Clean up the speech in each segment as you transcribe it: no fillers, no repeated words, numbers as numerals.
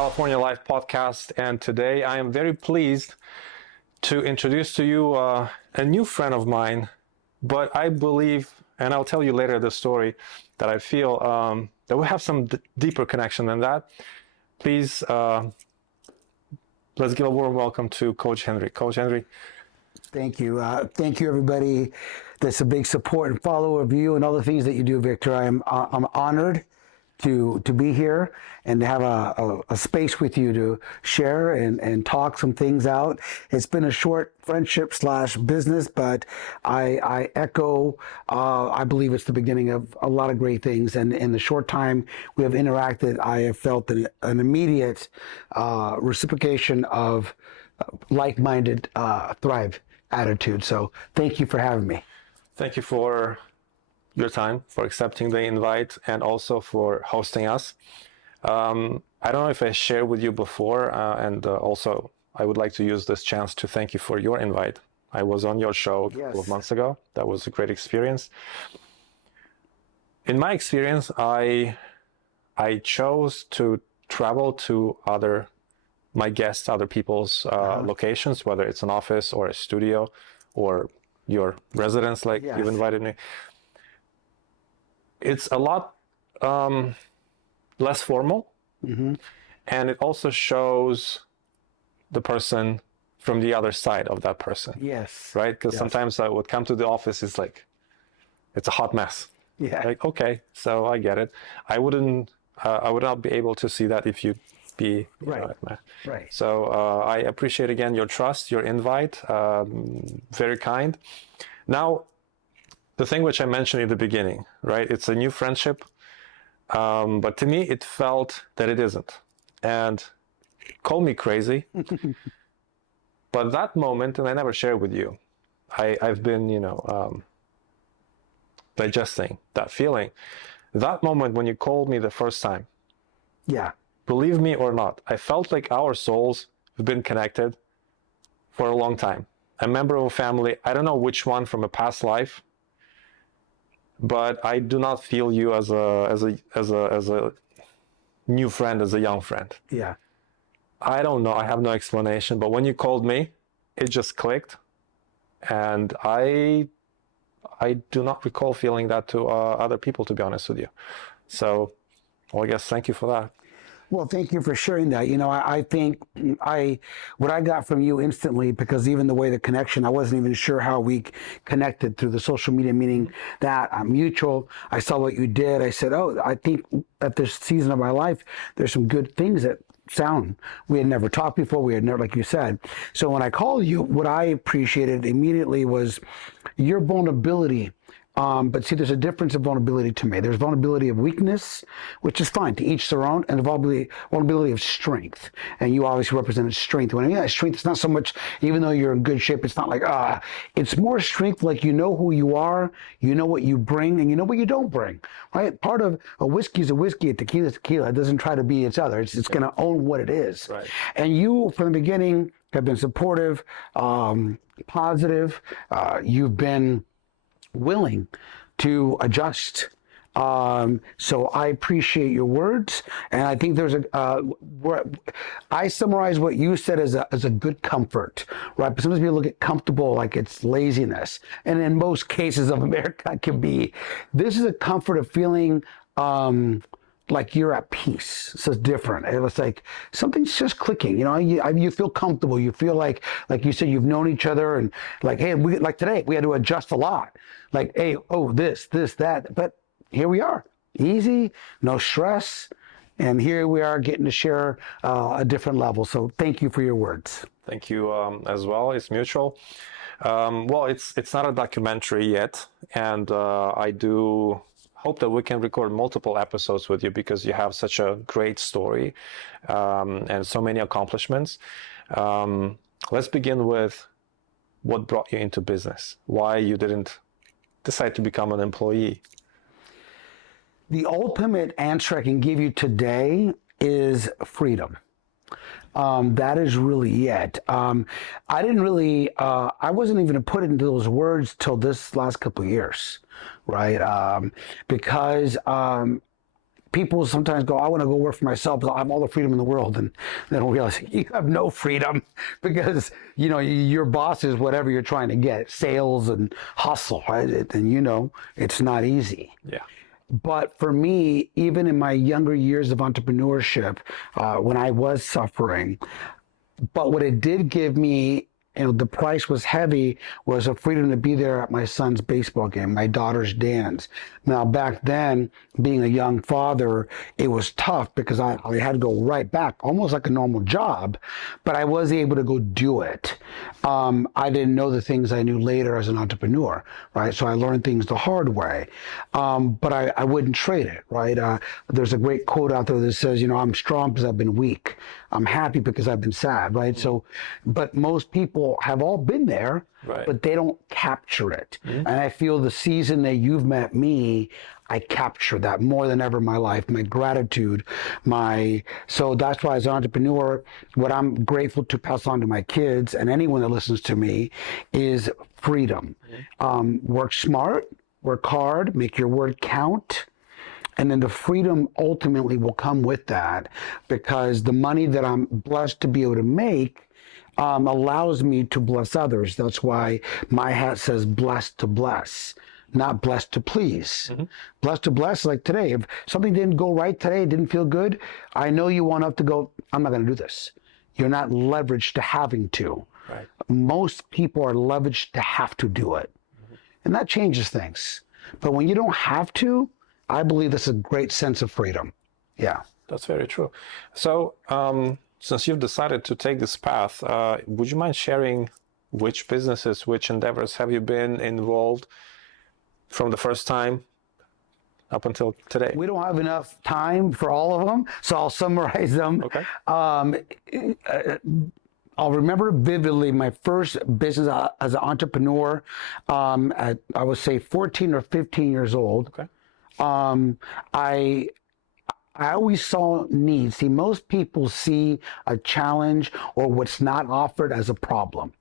California Life podcast, and today I am very pleased to introduce to you a new friend of mine, but I believe, and I'll tell you later the story, that I feel that we have some deeper connection than that. Please, let's give a warm welcome to Coach Henry. Coach Henry. Thank you. Thank you, everybody that's a big support and follower of you and all the things that you do, Victor. I'm honored to be here and to have a space with you to share and talk some things out. It's been a short friendship / business, but I echo, I believe it's the beginning of a lot of great things. And in the short time we have interacted, I have felt an immediate reciprocation of like-minded thrive attitude. So thank you for having me. Thank you for your time, for accepting the invite, and also for hosting us. I don't know if I shared with you before, and also I would like to use this chance to thank you for your invite. I was on your show a couple of months ago. That was a great experience. In my experience, I chose to travel to my guests, other people's locations, whether it's an office or a studio or your residence, like you've invited me. It's a lot less formal, and it also shows the person from the other side of that person. Yes. Right? Because sometimes I would come to the office, it's like, it's a hot mess. Yeah. Like, okay, so I get it. I would not be able to see that if you be right. Right. So I appreciate again your trust, your invite, very kind. Now, the thing which I mentioned in the beginning, right? It's a new friendship, but to me it felt that it isn't. And call me crazy, but that moment, and I never shared with you, I've been, digesting that feeling. That moment when you called me the first time, believe me or not, I felt like our souls have been connected for a long time. A member of a family, I don't know which one from a past life, but I do not feel you as a new friend, as a young friend. Yeah. I don't know. I have no explanation. But when you called me, it just clicked, and I do not recall feeling that to other people, to be honest with you. So, well, I guess thank you for that. Well, thank you for sharing that. I think what I got from you instantly, because even the way the connection, I wasn't even sure how we connected through the social media, meaning that mutual. I saw what you did. I said, oh, I think at this season of my life, there's some good things that sound. We had never talked before. We had never, like you said. So when I called you, what I appreciated immediately was your vulnerability. But see, there's a difference of vulnerability to me. There's vulnerability of weakness, which is fine, to each their own, and the vulnerability of strength. And you obviously represented strength. When I mean strength, it's not so much, even though you're in good shape, it's not like, it's more strength, like you know who you are, you know what you bring, and you know what you don't bring, right? Part of a whiskey is a whiskey, a tequila is tequila. It doesn't try to be its other. It's going to own what it is. Right. And you, from the beginning, have been supportive, positive. You've been willing to adjust. So I appreciate your words, and I think there's I summarize what you said as a good comfort, right? But sometimes people look at comfortable like it's laziness, and in most cases of America, it can be. This is a comfort of feeling like you're at peace. So it's different. It was like something's just clicking. You feel comfortable. You feel like you said, you've known each other, and like, hey, like today we had to adjust a lot. Like, hey, oh, this, that, but here we are, easy, no stress, and here we are getting to share a different level. So thank you for your words. Thank you as well. It's mutual. Well, it's not a documentary yet, and I do hope that we can record multiple episodes with you, because you have such a great story and so many accomplishments. Let's begin with what brought you into business, why you didn't decide to become an employee. The ultimate answer I can give you today is freedom. That is really it. I wasn't even put into those words till this last couple of years, right? Because people sometimes go, I want to go work for myself, but I have all the freedom in the world. And they don't realize you have no freedom because, your boss is whatever you're trying to get, sales and hustle, right? And it's not easy. Yeah. But for me, even in my younger years of entrepreneurship, when I was suffering, but what it did give me, the price was heavy, was a freedom to be there at my son's baseball game, my daughter's dance. Now, back then, being a young father, it was tough because I had to go right back, almost like a normal job, but I was able to go do it. I didn't know the things I knew later as an entrepreneur, right? So I learned things the hard way, but I wouldn't trade it, right? There's a great quote out there that says, I'm strong because I've been weak. I'm happy because I've been sad, right? So, but most people have all been there, right, but they don't capture it. Mm-hmm. And I feel the season that you've met me, I capture that more than ever in my life, my gratitude, so that's why as an entrepreneur, what I'm grateful to pass on to my kids and anyone that listens to me is freedom. Mm-hmm. Work smart, work hard, make your word count. And then the freedom ultimately will come with that, because the money that I'm blessed to be able to make allows me to bless others. That's why my hat says blessed to bless, not blessed to please. Mm-hmm. Blessed to bless, like today. If something didn't go right today, didn't feel good, I know you want enough to go, I'm not going to do this. You're not leveraged to having to. Right. Most people are leveraged to have to do it. Mm-hmm. And that changes things. But when you don't have to, I believe this is a great sense of freedom. Yeah. That's very true. So, since you've decided to take this path, would you mind sharing which businesses, which endeavors have you been involved from the first time up until today? We don't have enough time for all of them, so I'll summarize them. Okay. I'll remember vividly my first business as an entrepreneur at, I would say, 14 or 15 years old. Okay. I always saw needs. See, most people see a challenge or what's not offered as a problem.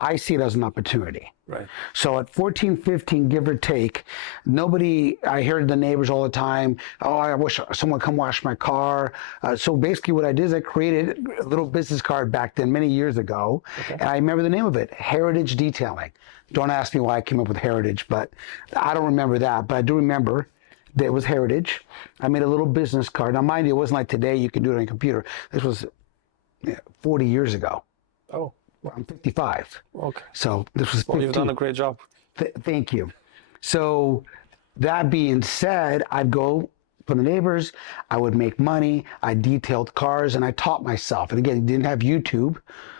I see it as an opportunity. Right. So at 14, 15, give or take, I heard the neighbors all the time, oh, I wish someone come wash my car. So basically what I did is I created a little business card back then, many years ago. Okay. And I remember the name of it, Heritage Detailing. Don't ask me why I came up with Heritage, but I don't remember that. But I do remember that it was Heritage. I made a little business card. Now, mind you, it wasn't like today you can do it on a computer. This was 40 years ago. Oh. Well, I'm 55. Okay. So this was 15. Well, you've done a great job. Thank you. So that being said, I'd go for the neighbors. I would make money. I detailed cars, and I taught myself. And again, didn't have YouTube.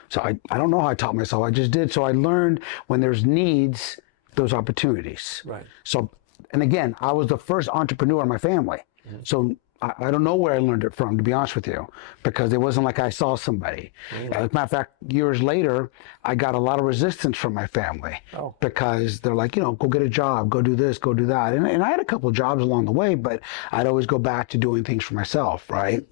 So I don't know how I taught myself. I just did. So I learned when there's needs, those opportunities. Right. So, and again, I was the first entrepreneur in my family. Mm-hmm. So I don't know where I learned it from, to be honest with you, because it wasn't like I saw somebody. Mm-hmm. As a matter of fact, years later, I got a lot of resistance from my family because they're like, go get a job, go do this, go do that. And I had a couple of jobs along the way, but I'd always go back to doing things for myself, right?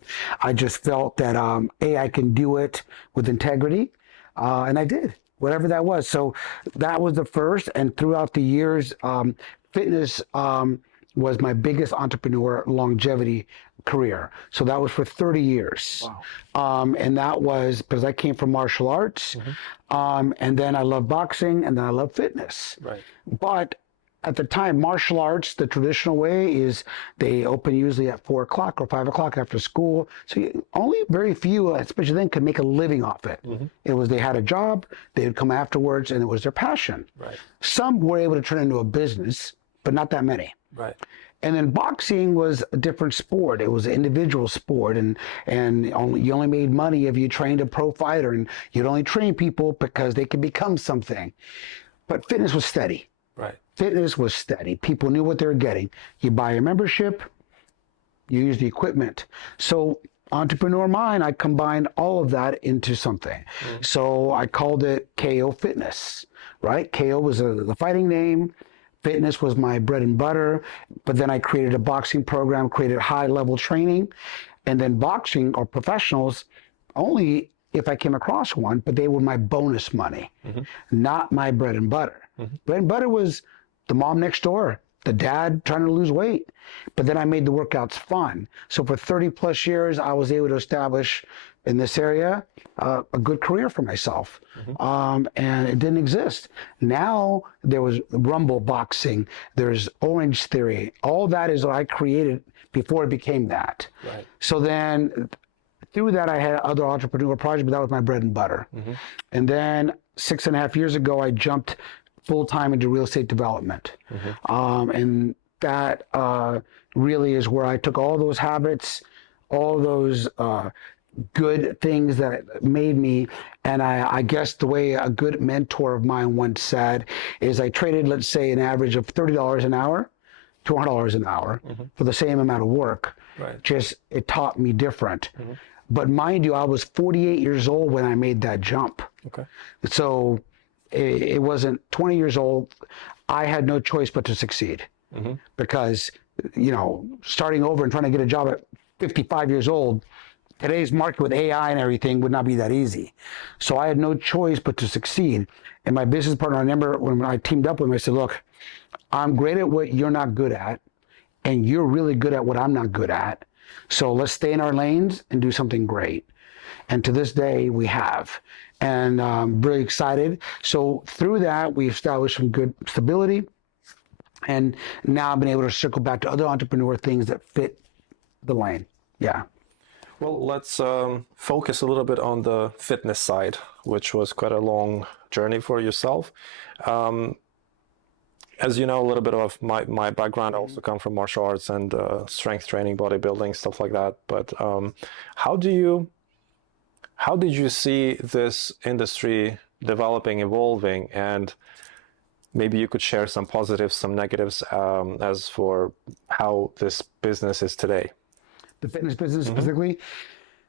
I just felt that, I can do it with integrity, and I did, whatever that was. So that was the first, and throughout the years, fitness was my biggest entrepreneur longevity career. So that was for 30 years. Wow. And that was because I came from martial arts. Mm-hmm. And then I loved boxing, and then I loved fitness. Right. But at the time, martial arts, the traditional way is they open usually at 4 o'clock or 5 o'clock after school. So only very few, especially then, could make a living off it. Mm-hmm. It was, they had a job, they would come afterwards, and it was their passion. Right. Some were able to turn it into a business, but not that many. Right. And then boxing was a different sport. It was an individual sport, and you only made money if you trained a pro fighter, and you'd only train people because they could become something. But fitness was steady. Right. Fitness was steady. People knew what they were getting. You buy a membership, you use the equipment. So entrepreneur mind, I combined all of that into something. Mm-hmm. So I called it KO Fitness, right? KO was the fighting name. Fitness was my bread and butter, but then I created a boxing program, created high-level training, and then boxing or professionals only if I came across one, but they were my bonus money, mm-hmm. not my bread and butter. Mm-hmm. Bread and butter was the mom next door the dad trying to lose weight. But then I made the workouts fun. So for 30 plus years, I was able to establish in this area a good career for myself. And it didn't exist. Now there was Rumble boxing, there's Orange Theory. All that is what I created before it became that. Right. So then through that, I had other entrepreneurial projects, but that was my bread and butter. And then 6.5 years ago, I jumped full-time into real estate development. And that really is where I took all those habits, all those good things that made me, and I guess the way a good mentor of mine once said is I traded, let's say, an average of $30 an hour to $100 an hour for the same amount of work. Right. Just it taught me different. But mind you, I was 48 years old when I made that jump. Okay. So it wasn't 20 years old. I had no choice but to succeed because, you know, starting over and trying to get a job at 55 years old, today's market with AI and everything would not be that easy. So I had no choice but to succeed. And my business partner, I remember when I teamed up with him, I said, look, I'm great at what you're not good at, and you're really good at what I'm not good at. So let's stay in our lanes and do something great. And to this day, we have. And I'm really excited. So through that, we established some good stability. And now I've been able to circle back to other entrepreneur things that fit the lane. Yeah. Well, let's focus a little bit on the fitness side, which was quite a long journey for yourself. As you know, a little bit of my background, I also come from martial arts and strength training, bodybuilding, stuff like that. But how did you see this industry developing, evolving, and maybe you could share some positives, some negatives as for how this business is today? The fitness business specifically?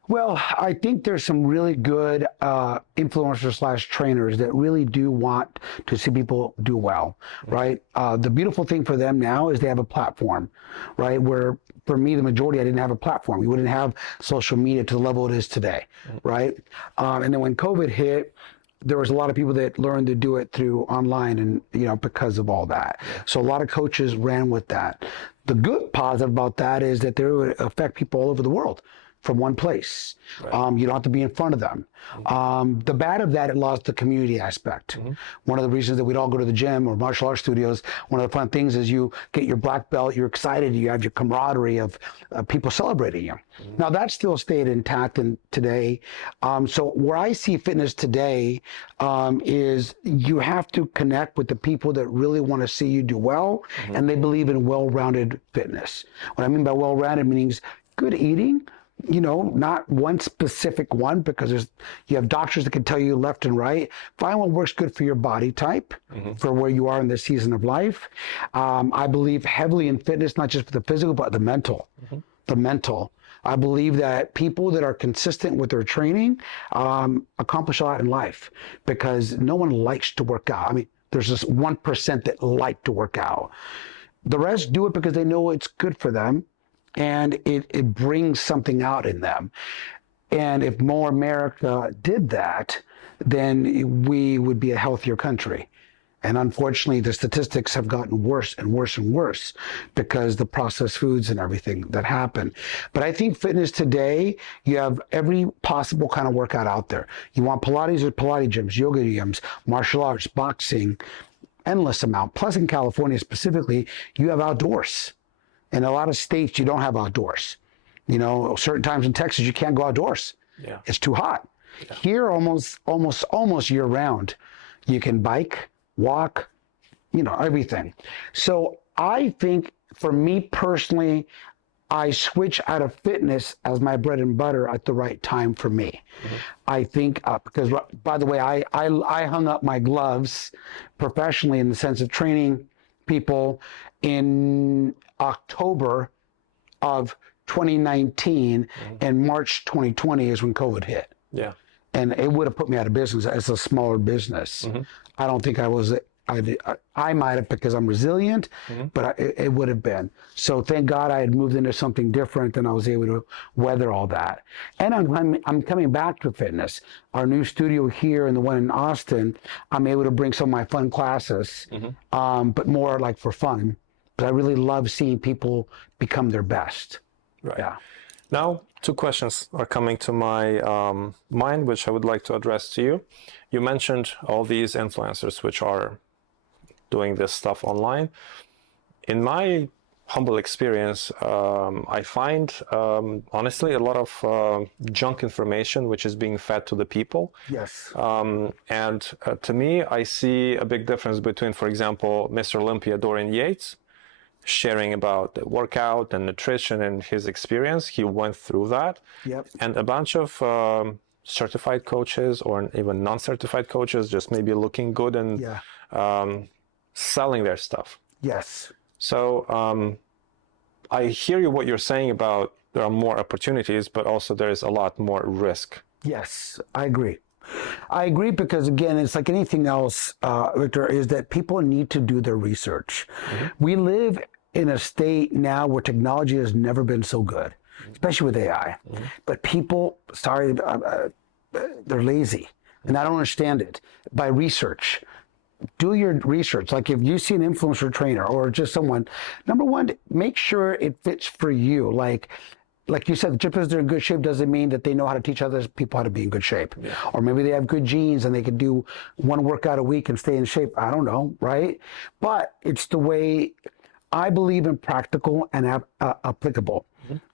Well, I think there's some really good influencers / trainers that really do want to see people do well, right? The beautiful thing for them now is they have a platform, right? Where for me, the majority, I didn't have a platform. We wouldn't have social media to the level it is today, right? And then when COVID hit, there was a lot of people that learned to do it through online and, you know, because of all that. So a lot of coaches ran with that. The good positive about that is that they would affect people all over the world from one place. Right. You don't have to be in front of them. The bad of that, it lost the community aspect. One of the reasons that we'd all go to the gym or martial arts studios, one of the fun things is you get your black belt, you're excited, you have your camaraderie of people celebrating you. Now that still stayed intact in today. So where I see fitness today is you have to connect with the people that really want to see you do well, and they believe in well-rounded fitness. What I mean by well-rounded means good eating, you know, not one specific one, because you have doctors that can tell you left and right. Find what works good for your body type, for where you are in the season of life. I believe heavily in fitness, not just for the physical, but the mental. The mental. I believe that people that are consistent with their training accomplish a lot in life, because no one likes to work out. I mean, there's this 1% that like to work out. The rest do it because they know it's good for them, and it brings something out in them. And if more America did that, then we would be a healthier country. And unfortunately, the statistics have gotten worse and worse and worse because the processed foods and everything that happen. But I think fitness today, you have every possible kind of workout out there. You want Pilates or Pilates gyms, yoga gyms, martial arts, boxing, endless amount. Plus in California specifically, you have outdoors. In a lot of states, you don't have outdoors. You know, certain times in Texas, you can't go outdoors. Yeah. It's too hot. Yeah. Here, almost year round, you can bike, walk, you know, everything. So I think for me personally, I switch out of fitness as my bread and butter at the right time for me. I think, because by the way, I hung up my gloves professionally in the sense of training people in October of 2019, and March 2020 is when COVID hit. Yeah. And it would have put me out of business as a smaller business. I don't think I was, I might have, because I'm resilient, but it would have been. So thank God I had moved into something different, and I was able to weather all that. And I'm coming back to fitness. Our new studio here and the one in Austin, I'm able to bring some of my fun classes, but more like for fun. But I really love seeing people become their best. Right. Yeah. Now, two questions are coming to my mind, which I would like to address to you. You mentioned all these influencers which are doing this stuff online. In my humble experience, I find, honestly, a lot of junk information which is being fed to the people. Yes. And to me, I see a big difference between, for example, Mr. Olympia Dorian Yates sharing about the workout and nutrition and his experience. He went through that. Yep. And a bunch of certified coaches or even non-certified coaches just maybe looking good and selling their stuff. Yes. So I hear you what you're saying about there are more opportunities, but also there is a lot more risk. Yes, I agree. I agree because, again, it's like anything else, Victor, is that people need to do their research. We live in a state now where technology has never been so good, especially with AI. But people, they're lazy, and I don't understand it. By research, do your research. Like if you see an influencer trainer or just someone, number one, make sure it fits for you. Like you said, just because they're in good shape doesn't mean that they know how to teach other people how to be in good shape. Yeah. Or maybe they have good genes and they can do one workout a week and stay in shape. I don't know, right? But it's the way I believe in practical and applicable.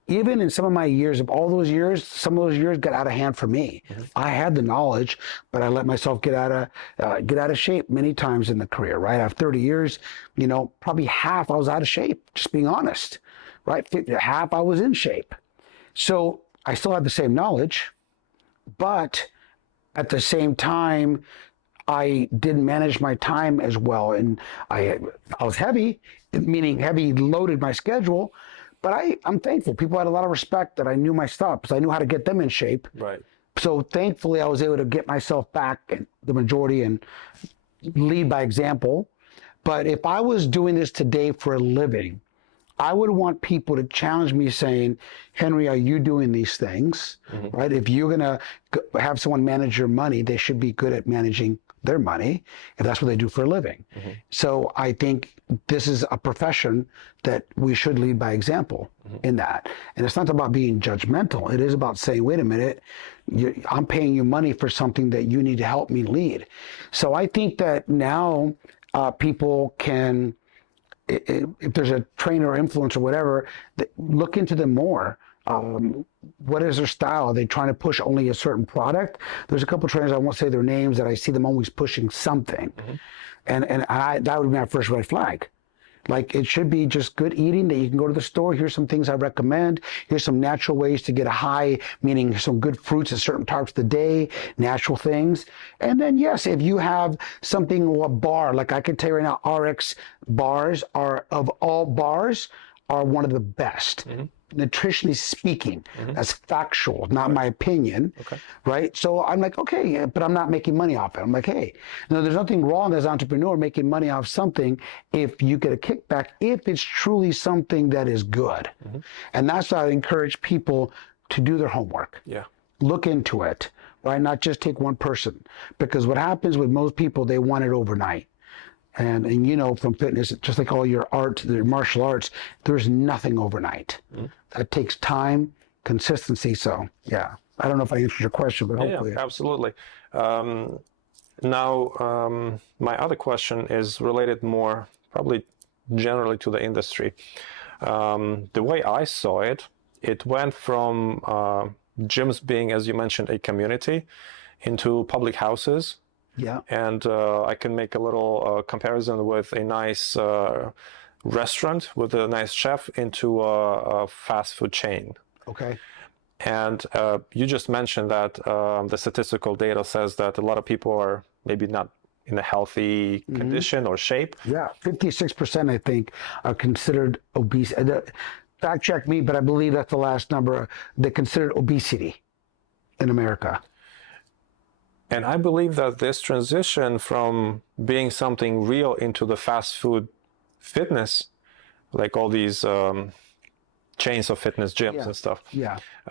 Even in some of my years, of all those years, some of those years got out of hand for me. I had the knowledge, but I let myself get out of shape many times in the career. Right after 30 years, probably half I was out of shape. Just being honest, right? Half I was in shape. So I still had the same knowledge, but at the same time, I didn't manage my time as well, and I was heavy, meaning heavy loaded my schedule. But I'm thankful. People had a lot of respect that I knew my stuff, because I knew how to get them in shape. Right. So thankfully, I was able to get myself back in the majority and lead by example. But if I was doing this today for a living, I would want people to challenge me saying, Henry, are you doing these things? Right? If you're going to have someone manage your money, they should be good at managing their money, if that's what they do for a living. So I think this is a profession that we should lead by example in that. And it's not about being judgmental. It is about saying, wait a minute, I'm paying you money for something that you need to help me lead. So I think that now people can, if there's a trainer or influencer or whatever, look into them more. What is their style? Are they trying to push only a certain product? There's a couple of trainers, I won't say their names, that I see them always pushing something. And that would be my first red flag. Like, it should be just good eating, that you can go to the store. Here's some things I recommend. Here's some natural ways to get a high, meaning some good fruits at certain times of the day, natural things. And then, yes, if you have something, or a bar, like I can tell you right now, RX bars are, of all bars, are one of the best. Nutritionally speaking, that's factual, not my opinion, right? So I'm like, okay, but I'm not making money off it. I'm like, hey, there's nothing wrong as an entrepreneur making money off something if you get a kickback, if it's truly something that is good. And that's why I encourage people to do their homework. Look into it, right? Not just take one person, because what happens with most people, they want it overnight. And from fitness, just like all your art, the martial arts, there's nothing overnight. That takes time, consistency. So, yeah, I don't know if I answered your question, but hopefully. Yeah, absolutely. Now, my other question is related more probably generally to the industry. The way I saw it, it went from gyms being, as you mentioned, a community into public houses. And I can make a little comparison with a nice restaurant with a nice chef into a fast food chain. And you just mentioned that the statistical data says that a lot of people are maybe not in a healthy condition or shape. 56%, I think, are considered obese. Fact check me, but I believe that's the last number. They're considered obesity in America. And I believe that this transition from being something real into the fast food fitness, like all these chains of fitness gyms and stuff.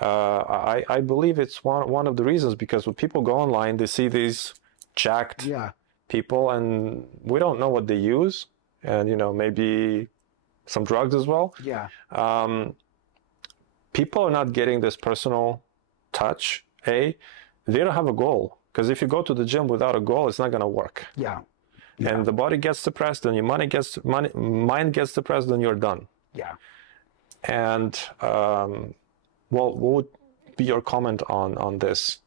I believe it's one of the reasons, because when people go online, they see these jacked people, and we don't know what they use. And, maybe some drugs as well. Yeah. People are not getting this personal touch. They don't have a goal, because if you go to the gym without a goal, it's not going to work. Yeah. And the body gets depressed, and your mind gets depressed, then you're done. Yeah. And what would be your comment on this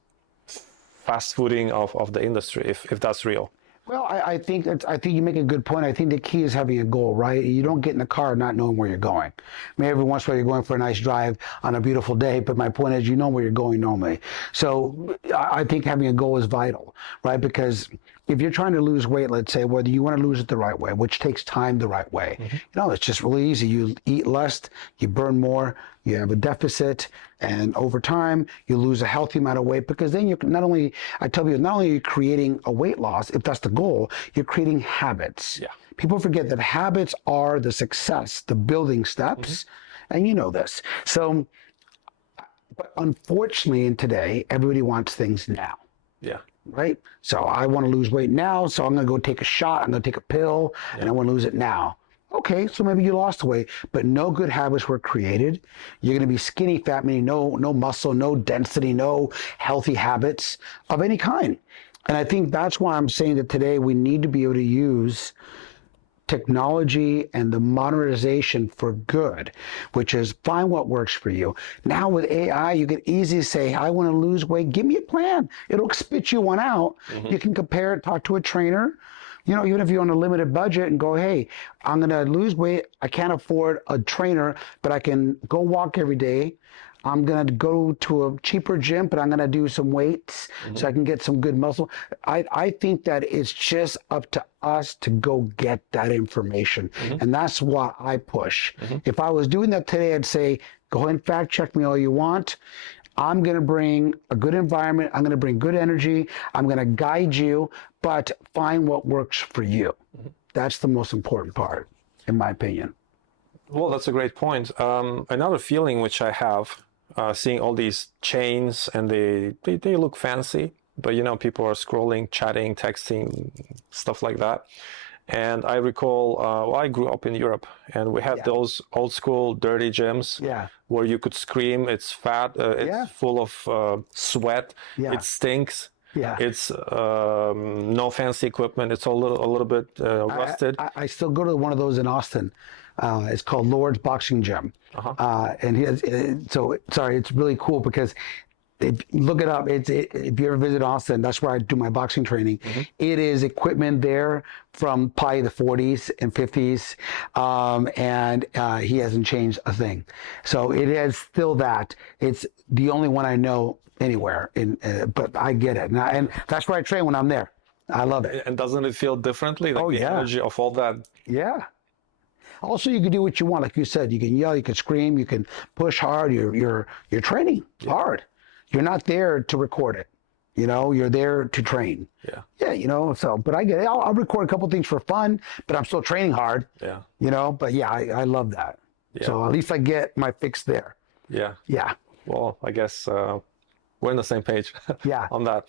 fast fooding of the industry, if that's real? Well, I think you make a good point. I think the key is having a goal, right? You don't get in the car not knowing where you're going. I mean, every once in a while you're going for a nice drive on a beautiful day, but my point is you know where you're going normally. So I think having a goal is vital, right? Because if you're trying to lose weight, let's say, whether you want to lose it the right way, which takes time the right way, it's just really easy. You eat less, you burn more, you have a deficit, and over time you lose a healthy amount of weight, because then you're not only are you creating a weight loss, if that's the goal, you're creating habits. Yeah. People forget that habits are the success, the building steps, and you know this. So, but unfortunately in today, everybody wants things now. Yeah. Right? So I want to lose weight now, so I'm going to go take a shot, I'm going to take a pill, and I want to lose it now. Okay, so maybe you lost the weight, but no good habits were created. You're going to be skinny fat, meaning no muscle, no density, no healthy habits of any kind. And I think that's why I'm saying that today we need to be able to use technology and the modernization for good, which is find what works for you. Now with AI, you can easily say, I want to lose weight. Give me a plan. It'll spit you one out. You can compare it, talk to a trainer, even if you're on a limited budget, and go, hey, I'm going to lose weight. I can't afford a trainer, but I can go walk every day. I'm going to go to a cheaper gym, but I'm going to do some weights so I can get some good muscle. I think that it's just up to us to go get that information. And that's why I push. If I was doing that today, I'd say, go ahead and fact check me all you want. I'm going to bring a good environment. I'm going to bring good energy. I'm going to guide you, but find what works for you. That's the most important part, in my opinion. Well, that's a great point. Another feeling which I have, seeing all these chains, and they look fancy, but people are scrolling, chatting, texting, stuff like that. And I recall, I grew up in Europe, and we had those old school dirty gyms where you could scream. It's fat, it's full of sweat, it stinks. It's no fancy equipment. It's a little bit rusted. I still go to one of those in Austin. It's called Lord's Boxing Gym. And it's really cool because look it up. If you ever visit Austin, that's where I do my boxing training. It is equipment there from probably the 40s and 50s, and he hasn't changed a thing. So it is still that. It's the only one I know anywhere. But I get it, and that's where I train when I'm there. I love it. And doesn't it feel differently? Like the energy of all that. Yeah. Also, you can do what you want, like you said. You can yell, you can scream, you can push hard. You're training hard. You're not there to record it. You're there to train. So, but I get it. I'll record a couple things for fun, but I'm still training hard. But I love that. So at least I get my fix there. Yeah. Well, I guess we're on the same page on that.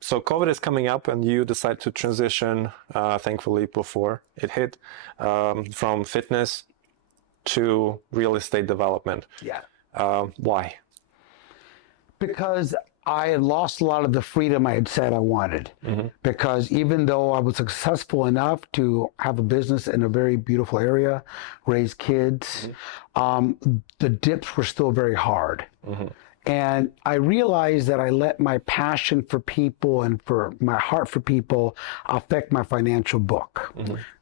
So COVID is coming up, and you decide to transition, thankfully before it hit, from fitness to real estate development. Why? Because I had lost a lot of the freedom I had said I wanted. Because even though I was successful enough to have a business in a very beautiful area, raise kids, the dips were still very hard. And I realized that I let my passion for people and for my heart for people affect my financial book.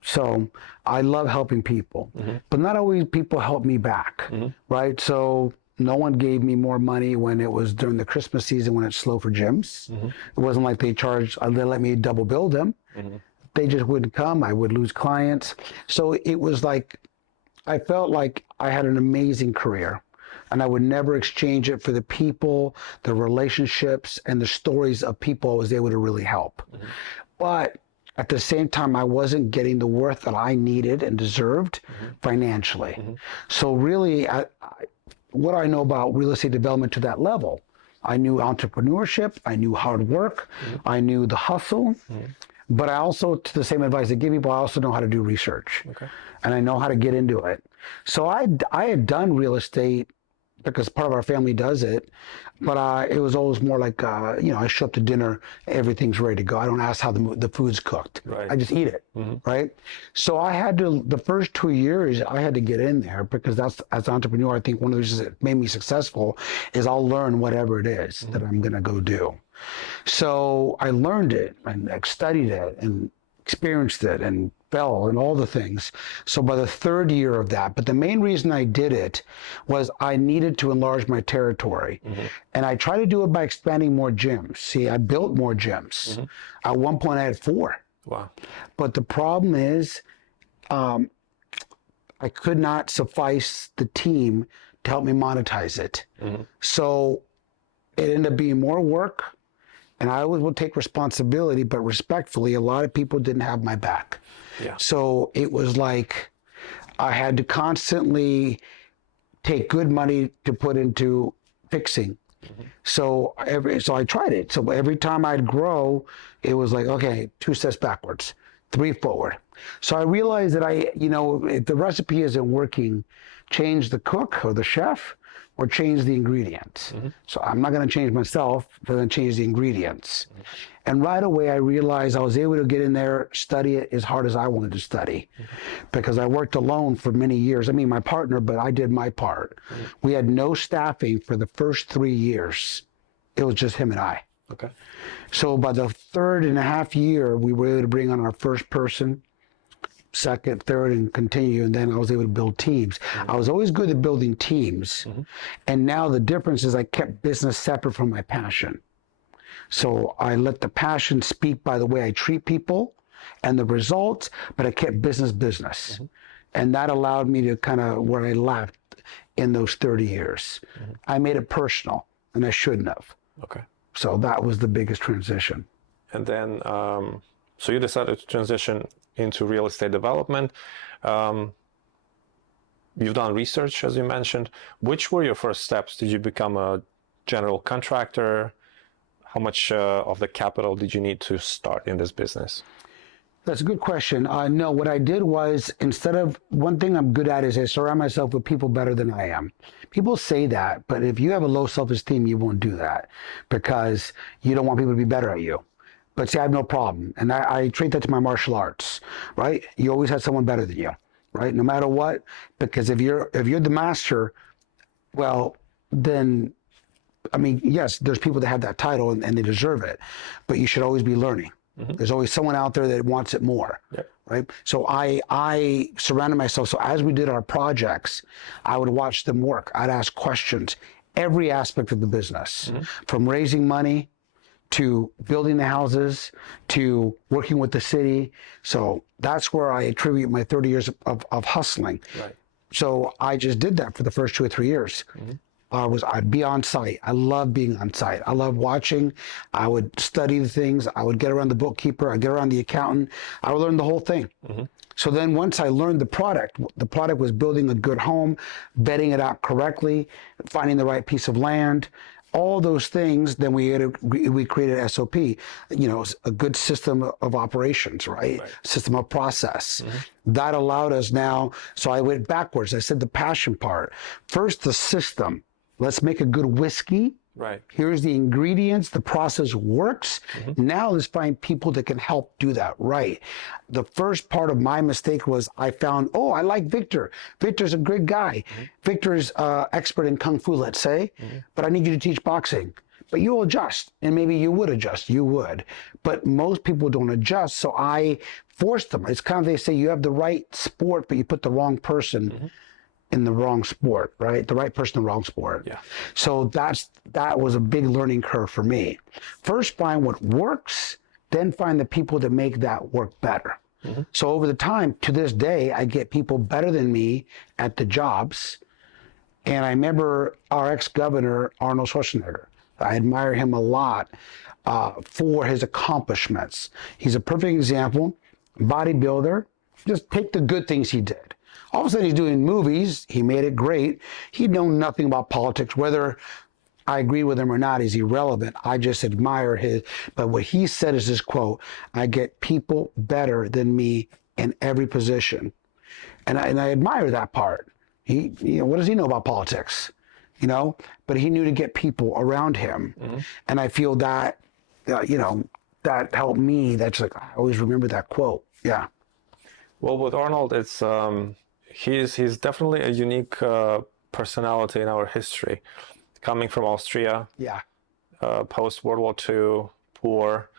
So I love helping people, but not always people help me back, right? So no one gave me more money when it was during the Christmas season when it's slow for gyms. It wasn't like they let me double bill them. They just wouldn't come. I would lose clients. So it was like, I felt like I had an amazing career, and I would never exchange it for the people, the relationships, and the stories of people I was able to really help. But at the same time, I wasn't getting the worth that I needed and deserved financially. So really, what I know about real estate development to that level, I knew entrepreneurship, I knew hard work, I knew the hustle, But I also, to the same advice I give people, I also know how to do research. Okay. And I know how to get into it. So I had done real estate because part of our family does it, but it was always more like, I show up to dinner, everything's ready to go. I don't ask how the food's cooked. Right. I just eat it, right? So I had to, the first 2 years, I had to get in there because that's, as an entrepreneur, I think one of the reasons that made me successful is I'll learn whatever it is that I'm going to go do. So I learned it and I studied it and experienced it and fell and all the things. So by the third year of that, but the main reason I did it was I needed to enlarge my territory. And I tried to do it by expanding more gyms. See, I built more gyms. At one point I had 4. Wow. But the problem is I could not suffice the team to help me monetize it. So it ended up being more work. And I always will take responsibility, but respectfully, a lot of people didn't have my back. Yeah. So it was like I had to constantly take good money to put into fixing. So I tried it. So every time I'd grow, it was like, okay, 2 steps backwards, 3 forward. So I realized that if the recipe isn't working, change the cook or the chef, or change the ingredients. So I'm not going to change myself, but I'm going to change the ingredients. And right away I realized I was able to get in there, study it as hard as I wanted to study, because I worked alone for many years. I mean, my partner, but I did my part. We had no staffing for the first 3 years. It was just him and I. Okay. So by the 3.5 year, we were able to bring on our first person, second, third, and continue, and then I was able to build teams. I was always good at building teams, and now the difference is I kept business separate from my passion. So I let the passion speak by the way I treat people and the results, but I kept business. And that allowed me to kind of where I left in those 30 years. I made it personal, and I shouldn't have. Okay. So that was the biggest transition. And then, so you decided to transition into real estate development. You've done research, as you mentioned. Which were your first steps? Did you become a general contractor? How much of the capital did you need to start in this business? That's a good question. No, what I did was, instead of, one thing I'm good at is I surround myself with people better than I am. People say that, but if you have a low self-esteem, you won't do that because you don't want people to be better at you. But see, I have no problem. And I treat that to my martial arts, right? You always have someone better than you, right? No matter what, because if you're the master, well, then, I mean, yes, there's people that have that title and they deserve it, but you should always be learning. There's always someone out there that wants it more, right? So I surrounded myself. So as we did our projects, I would watch them work. I'd ask questions, every aspect of the business, from raising money to building the houses, to working with the city. So that's where I attribute my 30 years of hustling. Right. So I just did that for the first 2 or 3 years. I'd be on site. I love being on site. I love watching. I would study the things. I would get around the bookkeeper. I'd get around the accountant. I would learn the whole thing. So then once I learned the product was building a good home, vetting it out correctly, finding the right piece of land, all those things, then we created SOP, a good system of operations, right? System of process. That allowed us now, so I went backwards. I said the passion part. First, the system. Let's make a good whiskey. Right. Here's the ingredients. The process works. Now let's find people that can help do that right. The first part of my mistake was I found, I like Victor. Victor's a great guy. Victor's expert in Kung Fu, let's say, but I need you to teach boxing. But you'll adjust, and maybe you would adjust. You would. But most people don't adjust, so I forced them. It's kind of, they say you have the right sport, but you put the wrong person in the wrong sport, right? The right person in the wrong sport. Yeah. So that was a big learning curve for me. First, find what works, then find the people that make that work better. So over the time, to this day, I get people better than me at the jobs. And I remember our ex-governor, Arnold Schwarzenegger. I admire him a lot for his accomplishments. He's a perfect example, bodybuilder. Just take the good things he did. All of a sudden he's doing movies. He made it great. He'd known nothing about politics, whether I agree with him or not is irrelevant. I just admire his. But what he said is this quote: "I get people better than me in every position," and I admire that part. What does he know about politics? But he knew to get people around him, and I feel that, that helped me. That's like I always remember that quote. Yeah. Well, with Arnold, it's he's definitely a unique personality in our history, coming from Austria. Yeah. Post World War II, poor,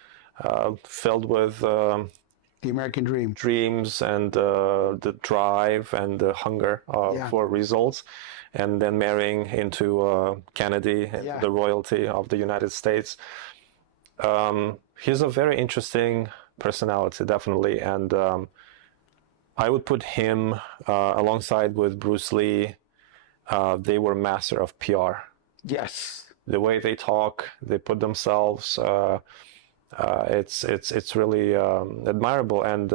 filled with The American dream. dreams and the drive and the hunger for results, and then marrying into Kennedy, the royalty of the United States. He's a very interesting personality, definitely, and I would put him alongside with Bruce Lee. They were master of PR. Yes. The way they talk, they put themselves. It's really admirable. And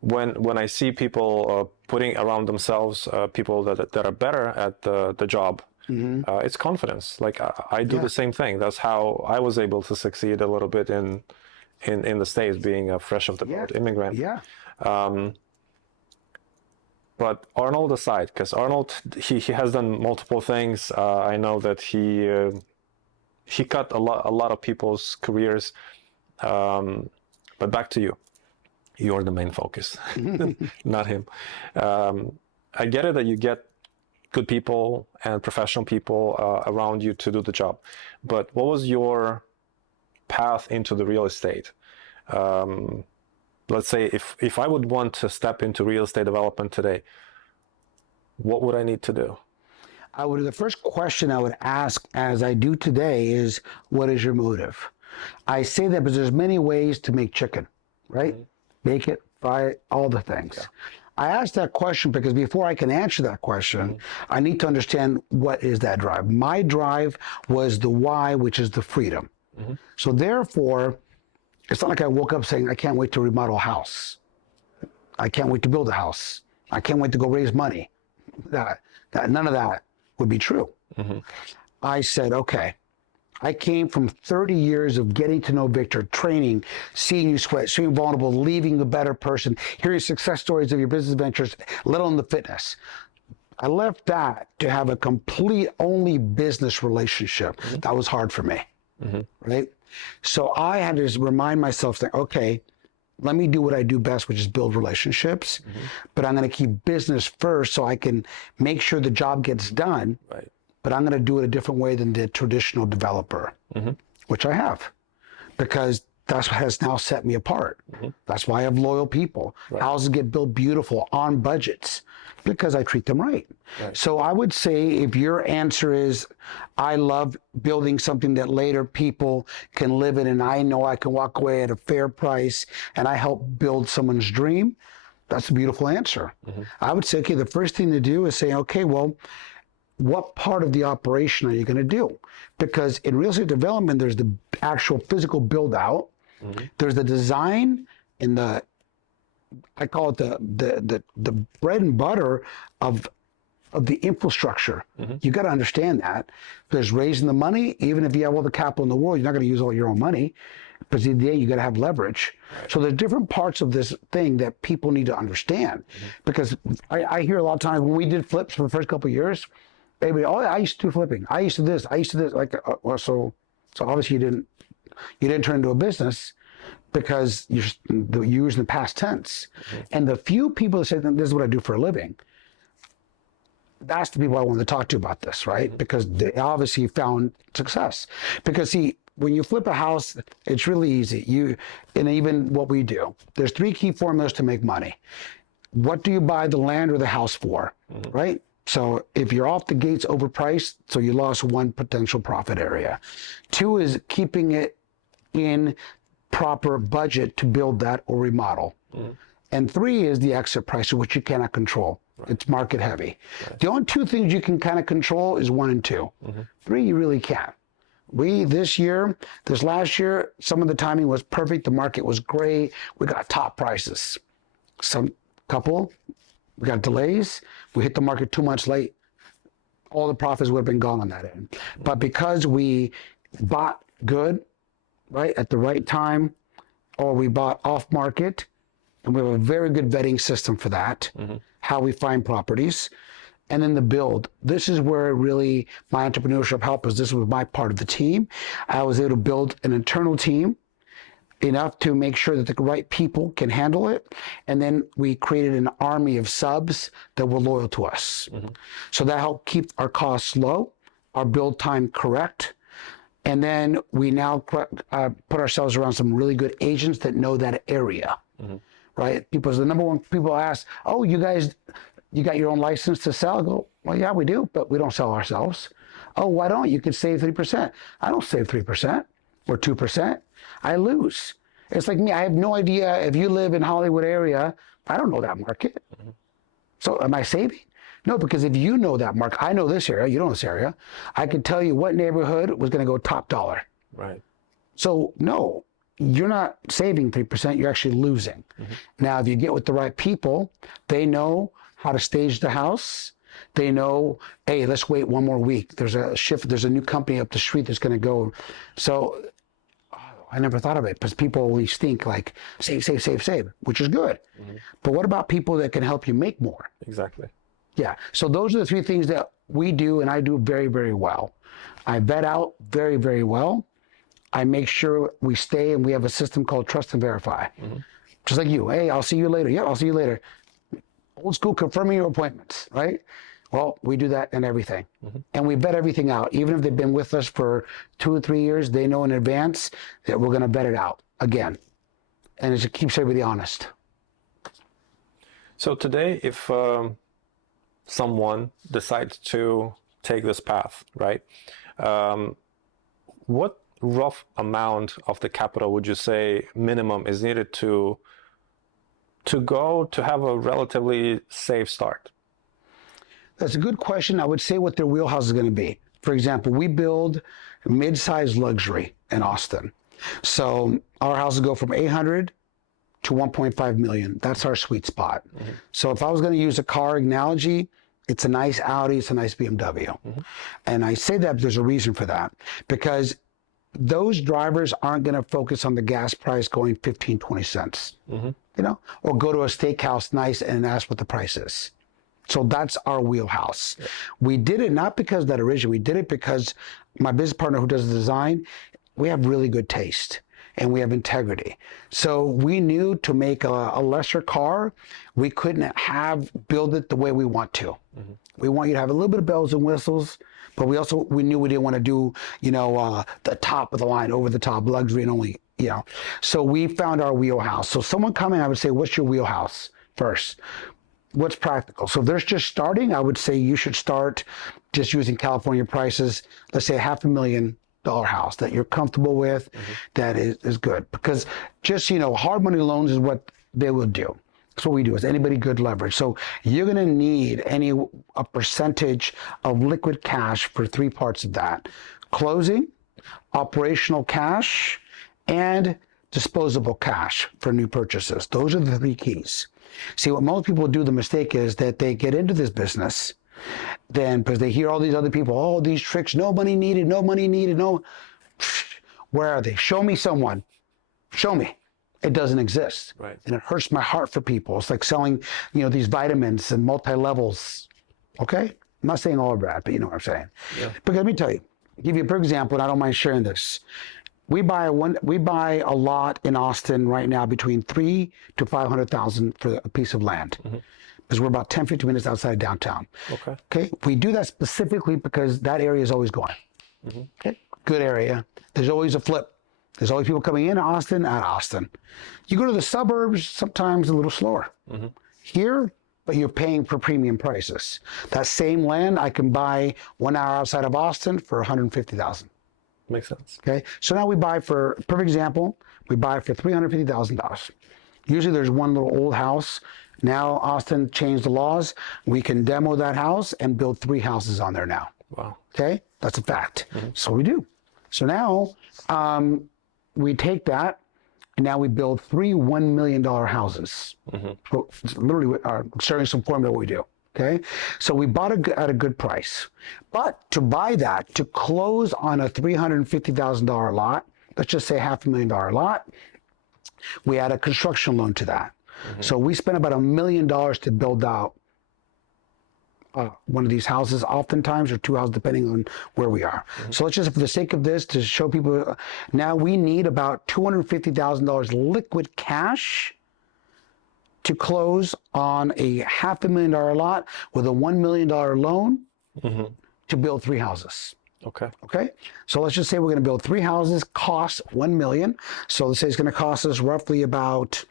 when I see people putting around themselves people that are better at the job, it's confidence. Like I do the same thing. That's how I was able to succeed a little bit in the States, being a fresh off the boat immigrant. Yeah. But Arnold aside, because Arnold, he has done multiple things. I know that he cut a lot of people's careers. But back to you. You're the main focus, not him. I get it that you get good people and professional people around you to do the job. But what was your path into the real estate? Let's say if I would want to step into real estate development today, what would I need to do? The first question I would ask, as I do today, is what is your motive? I say that because there's many ways to make chicken, right? Bake it, fry it, all the things. Yeah. I ask that question because before I can answer that question, I need to understand what is that drive. My drive was the why, which is the freedom. So therefore, it's not like I woke up saying, I can't wait to remodel a house. I can't wait to build a house. I can't wait to go raise money. None of that would be true. I said, okay, I came from 30 years of getting to know Victor, training, seeing you sweat, seeing you vulnerable, leaving a better person, hearing success stories of your business ventures, let alone the fitness. I left that to have a complete only business relationship. That was hard for me, right? So I had to remind myself that, okay, let me do what I do best, which is build relationships, but I'm going to keep business first so I can make sure the job gets done, but I'm going to do it a different way than the traditional developer, which I have, because that's what has now set me apart. That's why I have loyal people. Houses get built beautiful on budgets because I treat them right. So I would say if your answer is, I love building something that later people can live in and I know I can walk away at a fair price and I help build someone's dream, that's a beautiful answer. I would say, okay, the first thing to do is say, okay, well, what part of the operation are you going to do? Because in real estate development, there's the actual physical build out. There's the design and I call it the bread and butter of the infrastructure. You got to understand that. There's raising the money. Even if you have all the capital in the world, you're not going to use all your own money. But at the end of the day, you got to have leverage. So there's different parts of this thing that people need to understand. Because I hear a lot of times when we did flips for the first couple of years, everybody, oh, I used to do flipping. I used to this. I used to this. Like, well, so obviously you didn't turn into a business because you're using the past tense. And the few people that say, this is what I do for a living, that's the people I want to talk to about this, right? Because they obviously found success. Because see, when you flip a house, it's really easy. And even what we do, there's 3 key formulas to make money. What do you buy the land or the house for, right? So if you're off the gates overpriced, so you lost 1 potential profit area. 2 is keeping it in proper budget to build that or remodel. And 3 is the exit price, which you cannot control. It's market heavy. The only 2 things you can kind of control is 1 and 2. 3 you really can't. This last year, some of the timing was perfect. The market was great. We got top prices. We got delays. We hit the market 2 months late. all the profits would have been gone on that end. But because we bought good, right, at the right time, or we bought off market, and we have a very good vetting system for that, how we find properties. And then the build. This is where really my entrepreneurship helped us. This was my part of the team. I was able to build an internal team enough to make sure that the right people can handle it. And then we created an army of subs that were loyal to us. So that helped keep our costs low, our build time correct. And then we now put ourselves around some really good agents that know that area, right? Because the number one people ask, oh, you got your own license to sell? I go, well, yeah, we do, but we don't sell ourselves. Oh, why don't you? You could save 3%. I don't save 3% or 2%. I lose. It's like me. I have no idea if you live in Hollywood area. I don't know that market. So am I saving? No, because if you know that market, I know this area, you know this area, I can tell you what neighborhood was going to go top dollar. Right. So no, you're not saving 3%, you're actually losing. Now, if you get with the right people, they know how to stage the house. They know, hey, let's wait one more week. There's a shift, there's a new company up the street that's going to go. So I never thought of it because people always think like save, which is good. But what about people that can help you make more? Exactly. Yeah. So those are the three things that we do, and I do very, very well. I vet out very, very well. I make sure we stay, and we have a system called Trust and Verify. Just like you. Hey, I'll see you later. Yeah, I'll see you later. Old school confirming your appointments, right? Well, we do that in everything. And we vet everything out. Even if they've been with us for 2 or 3 years, they know in advance that we're going to vet it out again. And it keeps everybody honest. So today, if someone decides to take this path, right? What rough amount of the capital would you say minimum is needed to have a relatively safe start? That's a good question. I would say what their wheelhouse is going to be. For example, we build mid-sized luxury in Austin. So our houses go from 800 to 1.5 million. That's our sweet spot. So if I was going to use a car analogy, it's a nice Audi, it's a nice BMW. And I say that there's a reason for that, because those drivers aren't going to focus on the gas price going 15, 20 cents, you know, or go to a steakhouse nice and ask what the price is. So that's our wheelhouse. We did it not because of that originally. We did it because my business partner who does the design, we have really good taste and we have integrity. So we knew to make a lesser car, we couldn't build it the way we want to. We want you to have a little bit of bells and whistles, but we knew we didn't want to do, you know, the top of the line, over the top luxury and only, you know. So we found our wheelhouse. So someone coming, I would say, what's your wheelhouse first? What's practical? So if they're just starting, I would say you should start just using California prices. Let's say $500,000 house that you're comfortable with, that is good. Because just, you know, hard money loans is what they will do. That's what we do. Is anybody good leverage? So you're going to need a percentage of liquid cash for 3 parts of that: closing, operational cash, and disposable cash for new purchases. Those are the 3 keys. See, what most people do, the mistake is that they get into this business, then because they hear all these other people, oh, these tricks, no money needed, no money needed, no. Where are they? Show me someone. Show me. It doesn't exist. Right. And it hurts my heart for people. It's like selling, you know, these vitamins and multi-levels. Okay? I'm not saying all of that, but you know what I'm saying. Yeah. But let me tell you, give you a perfect example, and I don't mind sharing this. We buy a lot in Austin right now between $300,000 to $500,000 for a piece of land, because we're about 10, 15 minutes outside of downtown. Okay. We do that specifically because that area is always going. Okay. Good area. There's always a flip. There's always people coming in Austin, out of Austin. You go to the suburbs, sometimes a little slower. Here, but you're paying for premium prices. That same land I can buy 1 hour outside of Austin for $150,000. Makes sense. Okay, so now we buy for, perfect example, we buy for $350,000. Usually there's one little old house. Now Austin changed the laws. We can demo that house and build 3 houses on there now. Wow. Okay, that's a fact. So we do. So now we take that, and now we build 3 $1 million houses. So literally, sharing some formula what we do. Okay, so we bought it at a good price. But to buy that, to close on a $350,000 lot, let's just say $500,000 lot, we had a construction loan to that. So we spent about $1 million to build out one of these houses, oftentimes, or two houses, depending on where we are. So let's just, for the sake of this, to show people, now we need about $250,000 liquid cash to close on a $500,000 lot with a $1 million loan to build 3 houses. Okay. Okay. So let's just say we're going to build 3 houses, cost $1 million. So let's say it's going to cost us roughly about,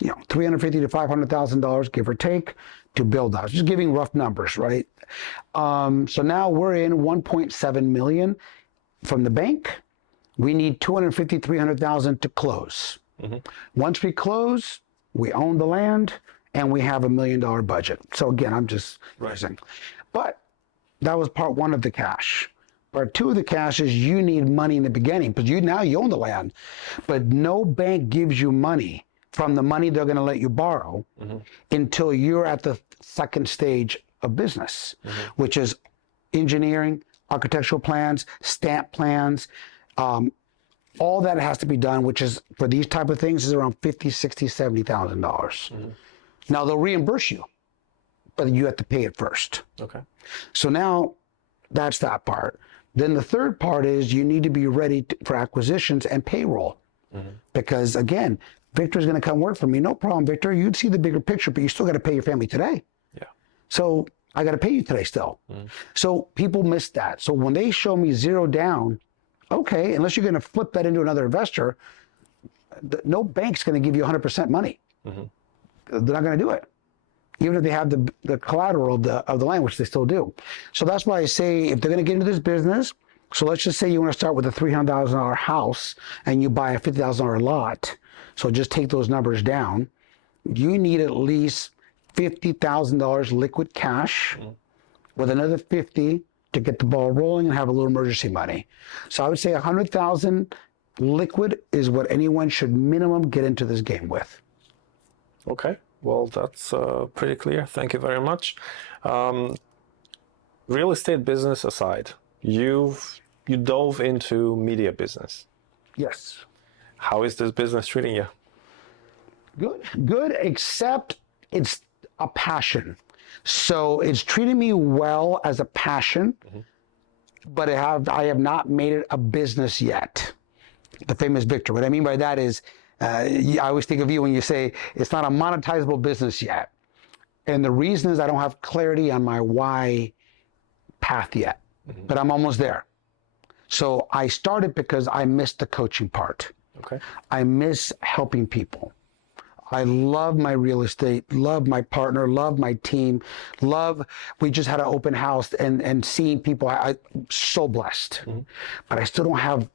$350,000 to $500,000, give or take, to build those. Just giving rough numbers, right? So now we're in $1.7 million from the bank. We need $250,000, $300,000 to close. Once we close, we own the land, and we have $1 million budget. So again, I'm just using. But that was part 1 of the cash. Part 2 of the cash is you need money in the beginning, because now you own the land. But no bank gives you money from the money they're going to let you borrow until you're at the second stage of business, which is engineering, architectural plans, stamp plans, all that has to be done, which is, for these type of things, is around $50,000, $60,000, $70,000. Now they'll reimburse you, but you have to pay it first. Okay. So now that's that part. Then the third part is you need to be ready for acquisitions and payroll. Because again, Victor's going to come work for me. No problem, Victor. You'd see the bigger picture, but you still got to pay your family today. Yeah. So I got to pay you today still. So people miss that. So when they show me 0 down, okay, unless you're going to flip that into another investor, no bank's going to give you 100% money. They're not going to do it, even if they have the collateral of the land, which they still do. So that's why I say, if they're going to get into this business, so let's just say you want to start with a $300,000 house and you buy a $50,000 lot. So just take those numbers down. You need at least $50,000 liquid cash with another 50 to get the ball rolling and have a little emergency money. So I would say 100,000 liquid is what anyone should minimum get into this game with. Okay. Well, that's pretty clear. Thank you very much. Real estate business aside, you dove into media business. Yes. How is this business treating you? Good, except it's a passion. So it's treating me well as a passion, but I have not made it a business yet. The famous Victor. What I mean by that is, I always think of you when you say it's not a monetizable business yet. And the reason is I don't have clarity on my why path yet, but I'm almost there. So I started because I missed the coaching part. Okay. I miss helping people. I love my real estate, love my partner, love my team, we just had an open house and seeing people, I'm so blessed, but I still don't have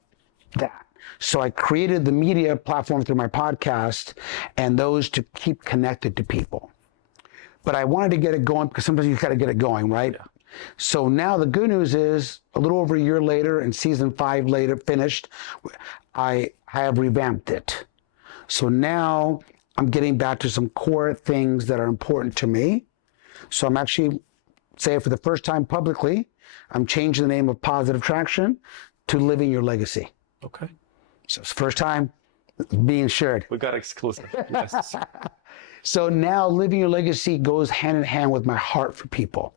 that. So I created the media platform through my podcast and those to keep connected to people. But I wanted to get it going because sometimes you got to get it going, right? Yeah. So now the good news is a little over a year later and season 5 later finished, I have revamped it. So now I'm getting back to some core things that are important to me. So I'm actually, say for the first time publicly, I'm changing the name of Positive Traction to Living Your Legacy. Okay. So it's the first time being shared. We got exclusive. Yes. So now Living Your Legacy goes hand in hand with my heart for people,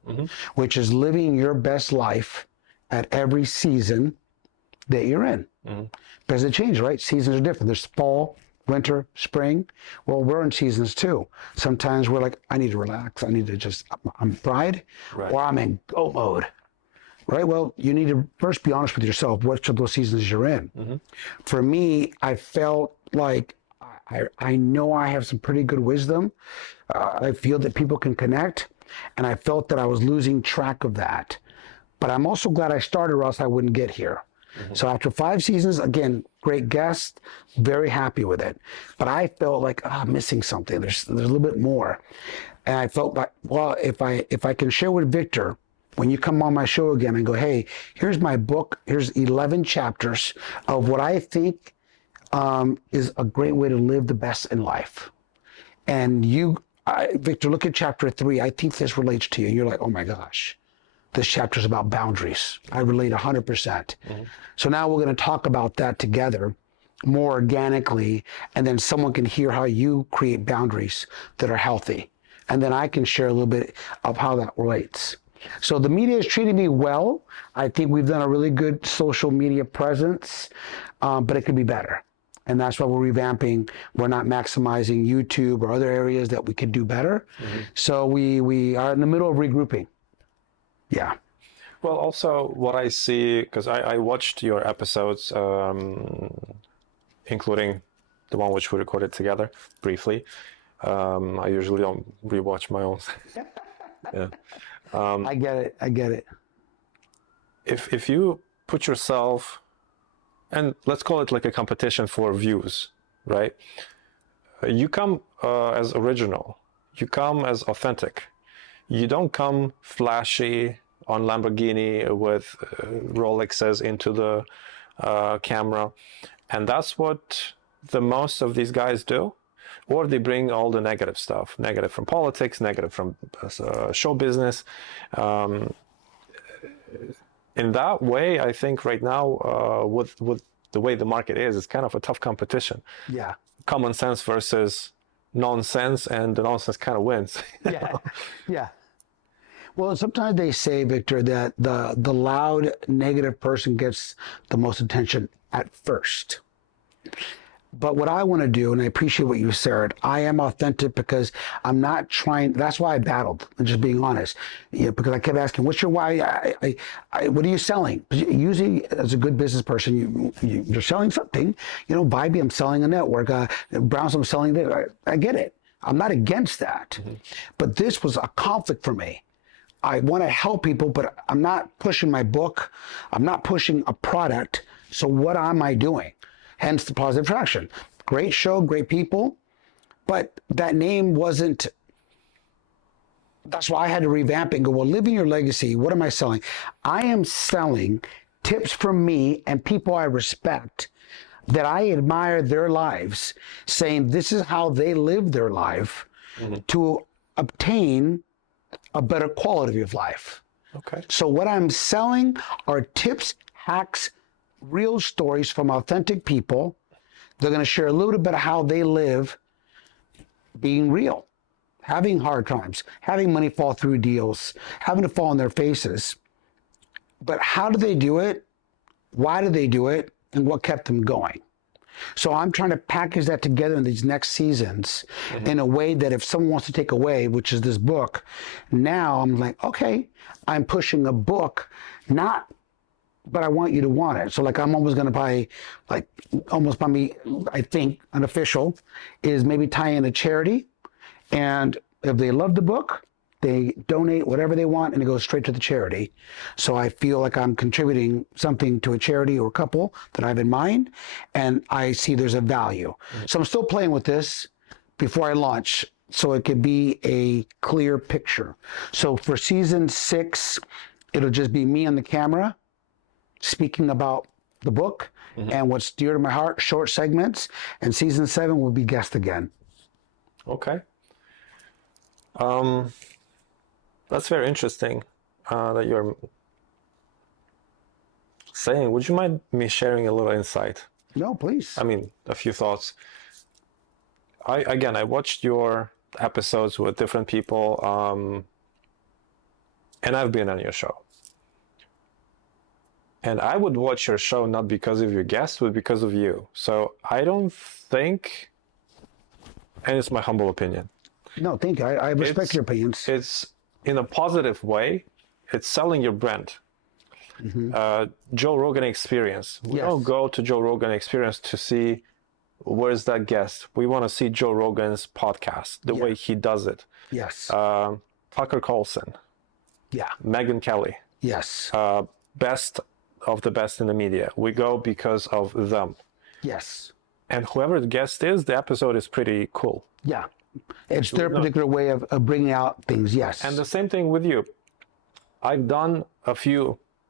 which is living your best life at every season that you're in. Because it changes, right? Seasons are different. There's fall, winter, spring. Well, we're in seasons too. Sometimes we're like, I need to relax. I need to just, I'm fried, right, or I'm in go mode. Right? Well, you need to first be honest with yourself. Which of those seasons you're in? For me, I felt like I know I have some pretty good wisdom. I feel that people can connect, and I felt that I was losing track of that. But I'm also glad I started, or else I wouldn't get here. So after 5 seasons, again, great guest, very happy with it. But I felt like I'm missing something. There's a little bit more, and I felt like, well, if I can share with Victor, when you come on my show again and go, hey, here's my book, here's 11 chapters of what I think is a great way to live the best in life. And you Victor, look at chapter 3. I think this relates to you. You're like, oh my gosh, this chapter is about boundaries. I relate 100%. Mm-hmm. So now we're going to talk about that together more organically, and then someone can hear how you create boundaries that are healthy. And then I can share a little bit of how that relates. So the media is treating me well. I think we've done a really good social media presence, but it could be better. And that's why we're revamping. We're not maximizing YouTube or other areas that we could do better. Mm-hmm. So we are in the middle of regrouping. Yeah. Well, also what I see, because I watched your episodes, including the one which we recorded together briefly. I usually don't rewatch my own. Yeah. I get it. If you put yourself, and let's call it like a competition for views, right? You come as original. You come as authentic. You don't come flashy on Lamborghini with Rolexes into the camera. And that's what the most of these guys do. Or they bring all the negative stuff, negative from politics, negative from show business. In that way, I think right now, with the way the market is, it's kind of a tough competition. Yeah. Common sense versus nonsense, and the nonsense kind of wins. Yeah. Yeah. Well, sometimes they say, Victor, that the loud negative person gets the most attention at first. But what I want to do, and I appreciate what you said, I am authentic because I'm not trying. That's why I battled, just being honest. Yeah, because I kept asking, what's your why? What are you selling? Usually, as a good business person, you're selling something. You know, Vibe, I'm selling a network. Browns, I'm selling this. I get it. I'm not against that. Mm-hmm. But this was a conflict for me. I want to help people, but I'm not pushing my book. I'm not pushing a product. So what am I doing? Hence the positive traction. Great show, great people, but that name wasn't, that's why I had to revamp it and go, well, living your legacy, what am I selling? I am selling tips from me and people I respect that I admire their lives, saying this is how they live their life to obtain a better quality of life. Okay. So what I'm selling are tips, hacks, real stories from authentic people. They're going to share a little bit of how they live being real, having hard times, having money fall through deals, having to fall on their faces. But how do they do it? Why do they do it? And what kept them going? So I'm trying to package that together in these next seasons in a way that if someone wants to take away, which is this book, now I'm like, okay, I'm pushing a book, but I want you to want it. So like I'm almost going to buy, like almost by me, I think unofficial is maybe tie in a charity. And if they love the book, they donate whatever they want and it goes straight to the charity. So I feel like I'm contributing something to a charity or a couple that I have in mind. And I see there's a value. So I'm still playing with this before I launch, so it could be a clear picture. So for season 6, it'll just be me on the camera speaking about the book and what's dear to my heart, short segments. And season 7 will be guest again. Okay. That's very interesting that you're saying. Would you mind me sharing a little insight? No, please. I mean, a few thoughts. I watched your episodes with different people, and I've been on your show. And I would watch your show not because of your guests, but because of you. So I don't think, and it's my humble opinion. No, thank you. I respect your opinions. It's in a positive way. It's selling your brand. Joe Rogan Experience. We all go to Joe Rogan Experience to see where's that guest. We want to see Joe Rogan's podcast, the way he does it. Yes. Tucker Carlson. Yeah. Megyn Kelly. Yes. Best of the best in the media. We go because of them. Yes. And whoever the guest is, the episode is pretty cool. Yeah. It's their particular way of bringing out things. Yes. And the same thing with you. I've done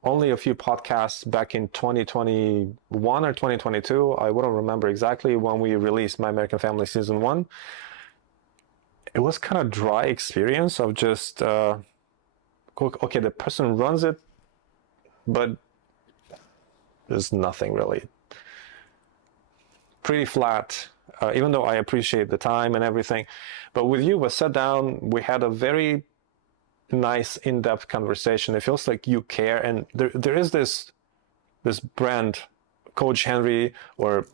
only a few podcasts back in 2021 or 2022. I wouldn't remember exactly when we released My American Family Season 1. it was kind of dry experience of just okay, the person runs it, but there's nothing really. Pretty flat, even though I appreciate the time and everything. But with you, we sat down, we had a very nice in-depth conversation. It feels like you care, and there is this brand, Coach Henry, or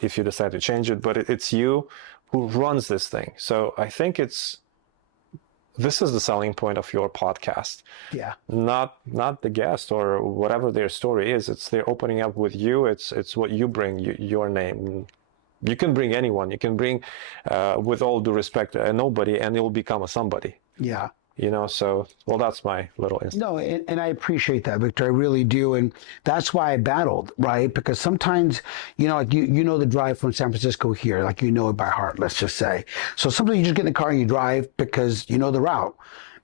if you decide to change it, but it's you who runs this thing. So I think this is the selling point of your podcast. Yeah. Not the guest or whatever their story is. It's they're opening up with you. It's what you bring, your name. You can bring anyone. You can bring, with all due respect, a nobody, and you'll become a somebody. Yeah. You know, so, well, that's my little insight. No, and I appreciate that, Victor. I really do. And that's why I battled, right? Because sometimes, you know, like you know the drive from San Francisco here, like you know it by heart, let's just say. So sometimes you just get in the car and you drive because you know the route.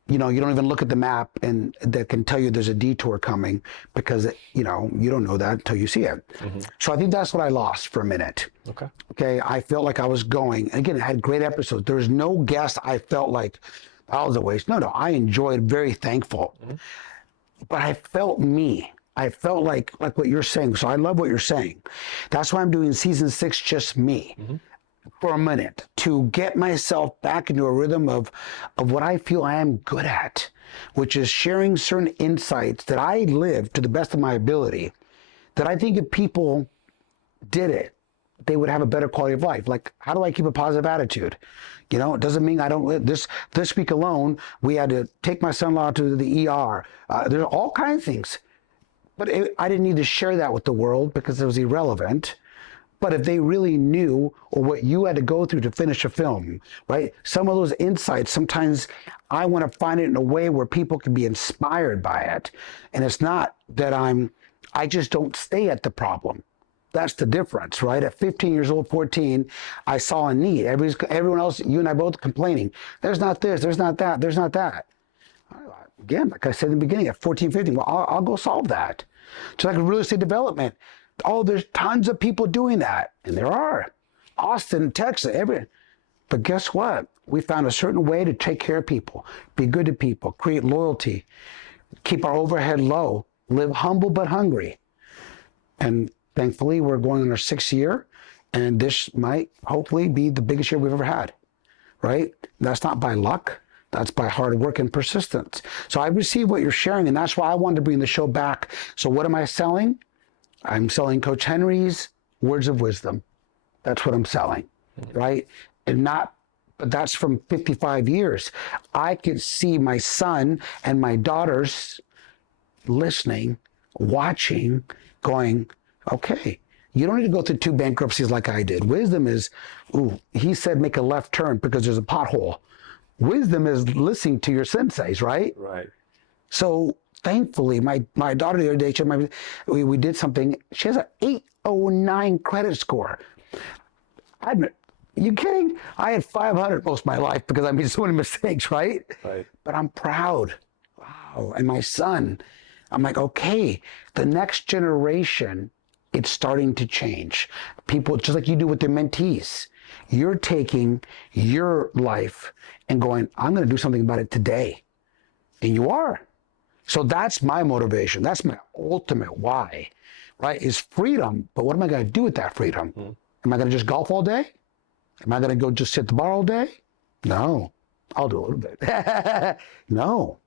You know, you don't even look at the map and that can tell you there's a detour coming because, you know, you don't know that until you see it. Mm-hmm. So I think that's what I lost for a minute. Okay. Okay. I felt like I was going. Again, I had great episodes. There was no guest I felt like I was a waste. No, I enjoyed, very thankful. Mm-hmm. But I felt me. I felt like what you're saying. So I love what you're saying. That's why I'm doing season 6, just me. Mm-hmm. For a minute, to get myself back into a rhythm of what I feel I am good at, which is sharing certain insights that I live to the best of my ability, that I think if people did it, they would have a better quality of life. Like, how do I keep a positive attitude? You know, it doesn't mean I don't live. This week alone, we had to take my son-in-law to the ER. There's all kinds of things. But I didn't need to share that with the world because it was irrelevant. But if they really knew, or what you had to go through to finish a film, right? Some of those insights, sometimes I want to find it in a way where people can be inspired by it. And it's not that I just don't stay at the problem. That's the difference, right? At 15 years old, 14, I saw a need. Everyone else, you and I both complaining. There's not this, there's not that, there's not that. Again, like I said in the beginning, at 14, 15, well, I'll go solve that. Just like real estate development. Oh, there's tons of people doing that. And there are. Austin, Texas, everywhere. But guess what? We found a certain way to take care of people, be good to people, create loyalty, keep our overhead low, live humble but hungry. And thankfully, we're going on our 6th year, and this might hopefully be the biggest year we've ever had, right? That's not by luck. That's by hard work and persistence. So I receive what you're sharing, and that's why I wanted to bring the show back. So what am I selling? I'm selling Coach Henry's words of wisdom. That's what I'm selling, right? But that's from 55 years. I could see my son and my daughters listening, watching, going, okay, you don't need to go through 2 bankruptcies like I did. Wisdom is, he said make a left turn because there's a pothole. Wisdom is listening to your senseis, right? Right. So thankfully, my daughter the other day, we did something. She has an 809 credit score. You kidding? I had 500 most of my life because I made so many mistakes, right? Right. But I'm proud. Wow. And my son, I'm like, okay, the next generation, it's starting to change. People, just like you do with the mentees, you're taking your life and going, I'm going to do something about it today. And you are. So that's my motivation. That's my ultimate why, right? Is freedom. But what am I going to do with that freedom? Mm-hmm. Am I going to just golf all day? Am I going to go just sit at the bar all day? No. I'll do a little bit. No.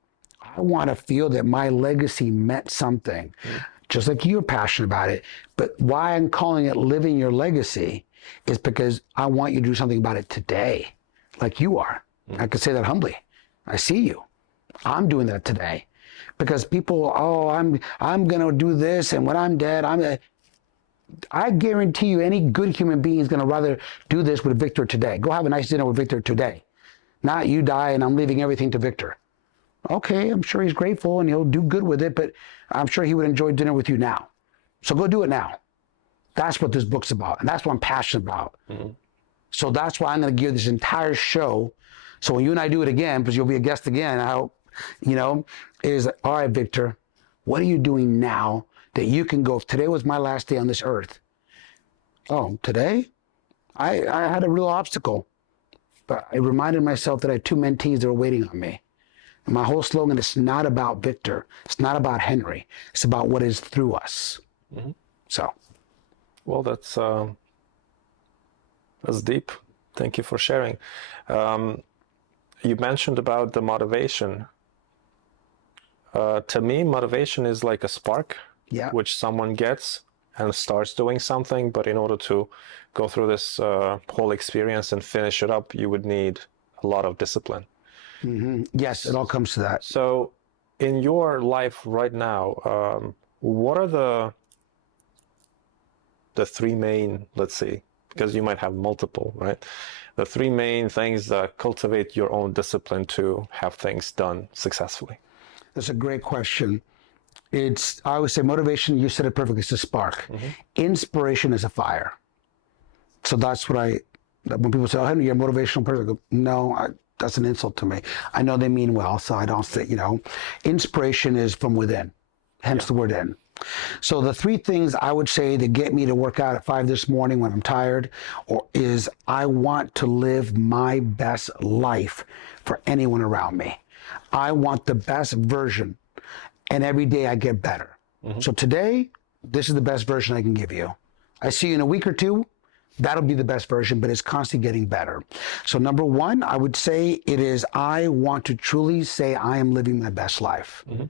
I want to feel that my legacy meant something, just like you're passionate about it. But why I'm calling it living your legacy is because I want you to do something about it today, like you are. I can say that humbly. I see you. I'm doing that today. Because people, I'm going to do this, and when I'm dead, I guarantee you any good human being is going to rather do this with Victor today. Go have a nice dinner with Victor today. Not you die and I'm leaving everything to Victor. Okay, I'm sure he's grateful and he'll do good with it, but I'm sure he would enjoy dinner with you now. So go do it now. That's what this book's about, and that's what I'm passionate about. Mm-hmm. So that's why I'm going to give this entire show. So when you and I do it again, because you'll be a guest again, I hope, is, all right, Victor, what are you doing now that you can go, if today was my last day on this earth? Oh, today? I had a real obstacle. but I reminded myself that I had 2 mentees that were waiting on me. And my whole slogan is not about Victor. It's not about Henry. It's about what is through us. Mm-hmm. So. Well, that's deep. Thank you for sharing. You mentioned about the motivation. To me, motivation is like a spark, which someone gets and starts doing something. But in order to go through this whole experience and finish it up, you would need a lot of discipline. Mm-hmm. Yes, it all comes to that. So in your life right now, what are the 3 main, let's see, because you might have multiple, right? The 3 main things that cultivate your own discipline to have things done successfully? That's a great question. I always say motivation, you said it perfectly, it's a spark. Mm-hmm. Inspiration is a fire. So that's what when people say, oh, Henry, you're a motivational person, I go, no, that's an insult to me. I know they mean well, so I don't say, inspiration is from within, hence the word in. So the 3 things I would say that get me to work out at 5 this morning when I'm tired, is I want to live my best life for anyone around me. I want the best version, and every day I get better. Mm-hmm. So today, this is the best version I can give you. I see you in a week or 2, that'll be the best version, but it's constantly getting better. So number 1, I would say it is, I want to truly say I am living my best life. Mm-hmm.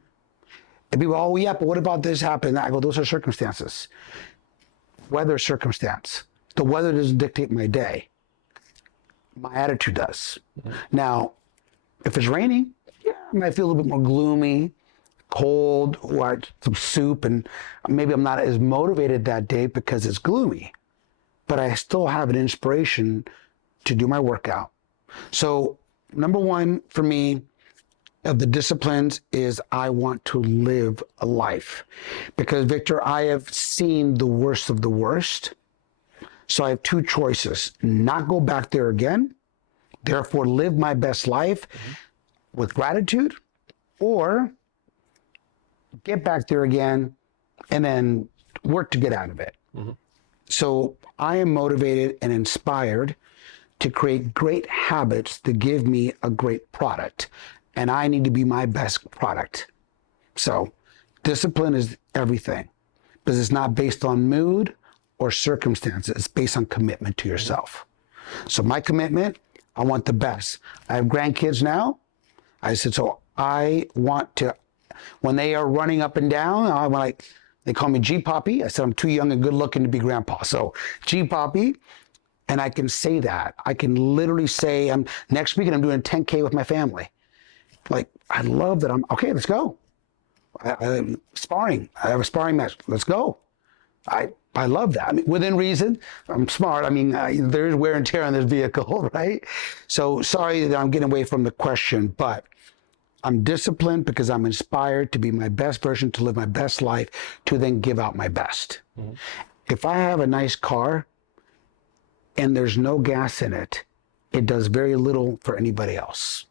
And people, oh yeah, but what about this happened? I go, those are circumstances. Weather circumstance. The weather doesn't dictate my day. My attitude does. Mm-hmm. Now, if it's raining, I might feel a little bit more gloomy, cold, or some soup, and maybe I'm not as motivated that day because it's gloomy. But I still have an inspiration to do my workout. So number 1 for me of the disciplines is I want to live a life. Because Victor, I have seen the worst of the worst. So I have 2 choices. Not go back there again, therefore live my best life with gratitude, or get back there again and then work to get out of it. Mm-hmm. So I am motivated and inspired to create great habits that give me a great product. And I need to be my best product. So discipline is everything, because it's not based on mood or circumstances. It's based on commitment to yourself. So my commitment, I want the best. I have grandkids now. I said, so I want to, when they are running up and down, they call me G-Poppy. I said, I'm too young and good looking to be grandpa. So G-Poppy, and I can say that. I can literally say, next weekend I'm doing a 10K with my family. Like, I love that. Okay, let's go. I'm sparring. I have a sparring match. Let's go. I love that. I mean, within reason. I'm smart. I mean, there is wear and tear on this vehicle, right? So sorry that I'm getting away from the question, but I'm disciplined because I'm inspired to be my best version, to live my best life, to then give out my best. Mm-hmm. If I have a nice car and there's no gas in it, it does very little for anybody else.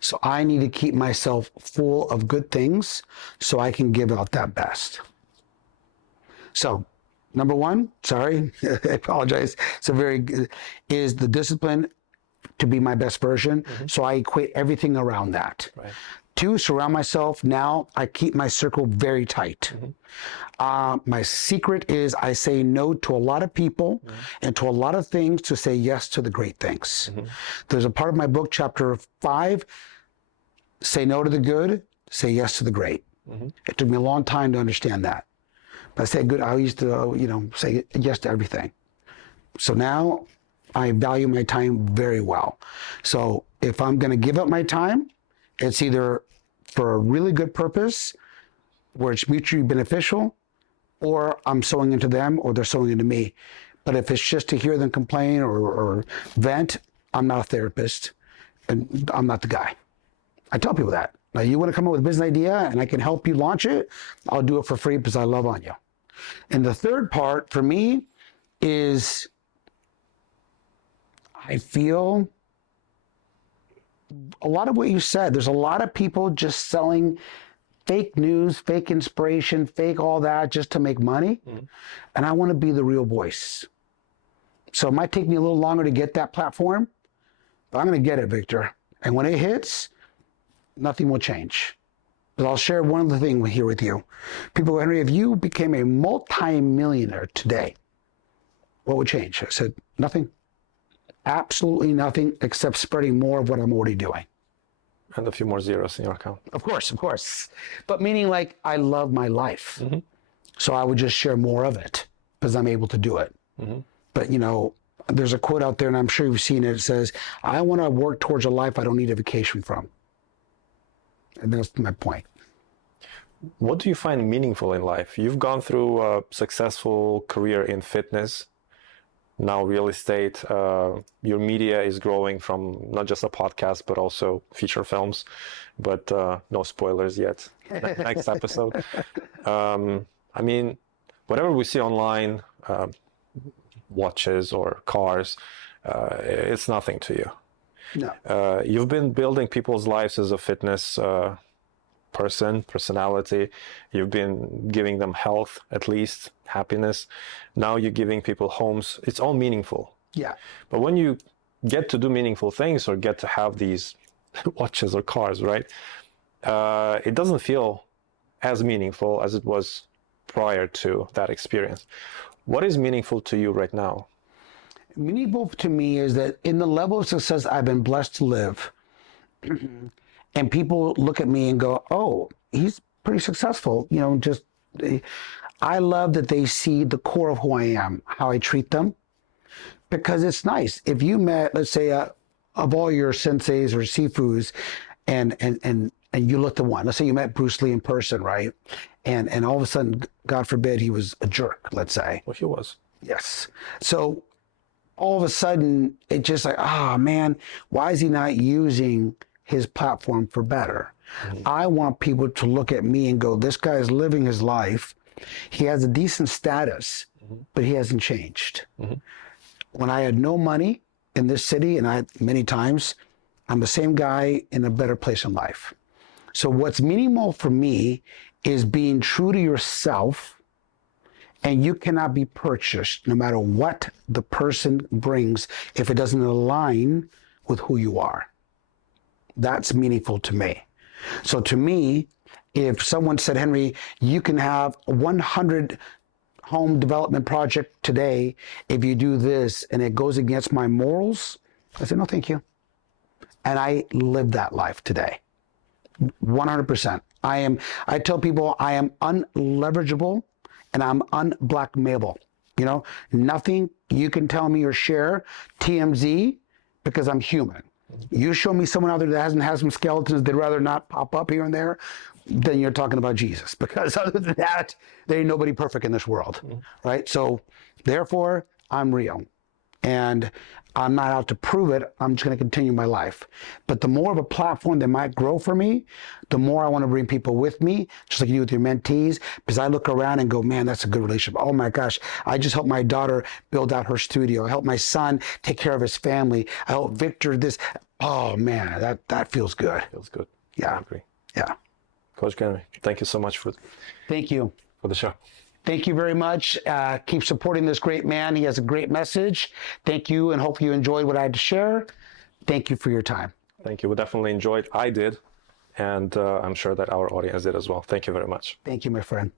So I need to keep myself full of good things so I can give out that best. So number 1, sorry, I apologize. It's is the discipline to be my best version. Mm-hmm. So I equate everything around that. Right. 2, surround myself. Now I keep my circle very tight. Mm-hmm. My secret is I say no to a lot of people and to a lot of things to say yes to the great things. Mm-hmm. There's a part of my book, chapter 5, say no to the good, say yes to the great. Mm-hmm. It took me a long time to understand that. But I said good, I used to, say yes to everything. So now I value my time very well. So if I'm going to give up my time, it's either for a really good purpose where it's mutually beneficial, or I'm sowing into them or they're sowing into me. But if it's just to hear them complain or vent, I'm not a therapist and I'm not the guy. I tell people that. Now, you want to come up with a business idea and I can help you launch it, I'll do it for free because I love on you. And the third part for me is I feel a lot of what you said. There's a lot of people just selling fake news, fake inspiration, fake all that just to make money. Mm-hmm. And I want to be the real voice. So it might take me a little longer to get that platform, but I'm going to get it, Victor. And when it hits, nothing will change. But I'll share one other thing here with you. People go, Henry, if you became a multi-millionaire today, what would change? I said, nothing. Absolutely nothing except spreading more of what I'm already doing. And a few more zeros in your account. Of course, of course. But meaning like I love my life. Mm-hmm. So I would just share more of it because I'm able to do it. Mm-hmm. But, you know, there's a quote out there, and I'm sure you've seen it. It says, I want to work towards a life I don't need a vacation from. And that's my point. What do you find meaningful in life? You've gone through a successful career in fitness, now real estate. Your media is growing from not just a podcast, but also feature films. But no spoilers yet. Next episode. I mean, whatever we see online, watches or cars, it's nothing to you. No. You've been building people's lives as a fitness personality. You've been giving them health, at least happiness. Now you're giving people homes. It's all meaningful. Yeah. But when you get to do meaningful things or get to have these watches or cars, right? It doesn't feel as meaningful as it was prior to that experience. What is meaningful to you right now? Meaningful to me is that in the level of success I've been blessed to live, and people look at me and go, oh, he's pretty successful. You know, just, I love that they see the core of who I am, how I treat them, because it's nice. If you met, let's say, of all your senseis or sifus, and you looked at one, let's say you met Bruce Lee in person, right? And all of a sudden, God forbid, he was a jerk, let's say. Well, he was. Yes. So all of a sudden, it's just like, man, why is he not using his platform for better? Mm-hmm. I want people to look at me and go, this guy is living his life. He has a decent status, mm-hmm. but he hasn't changed. Mm-hmm. When I had no money in this city, and many times, I'm the same guy in a better place in life. So what's meaningful for me is being true to yourself, and you cannot be purchased no matter what the person brings if it doesn't align with who you are. That's meaningful to me. So to me, if someone said, Henry, you can have 100 home development project today if you do this, and it goes against my morals, I said, no, thank you. And I live that life today. 100%. I tell people I am unleverageable and I'm unblackmailable. You know, nothing you can tell me or share TMZ because I'm human. You show me someone out there that hasn't had some skeletons they'd rather not pop up here and there, then you're talking about Jesus. Because other than that, there ain't nobody perfect in this world, right? So therefore, I'm real. And I'm not out to prove it. I'm just going to continue my life. But the more of a platform that might grow for me, the more I want to bring people with me, just like you do with your mentees, because I look around and go, man, that's a good relationship. Oh my gosh, I just helped my daughter build out her studio. I helped my son take care of his family. I helped Victor this. Oh man, that feels good. Feels good. Yeah. I agree. Yeah. Coach Henry, thank you so much Thank you for the show. Thank you very much. Keep supporting this great man. He has a great message. Thank you, and hope you enjoyed what I had to share. Thank you for your time. Thank you. We definitely enjoyed. I did, and I'm sure that our audience did as well. Thank you very much. Thank you, my friend.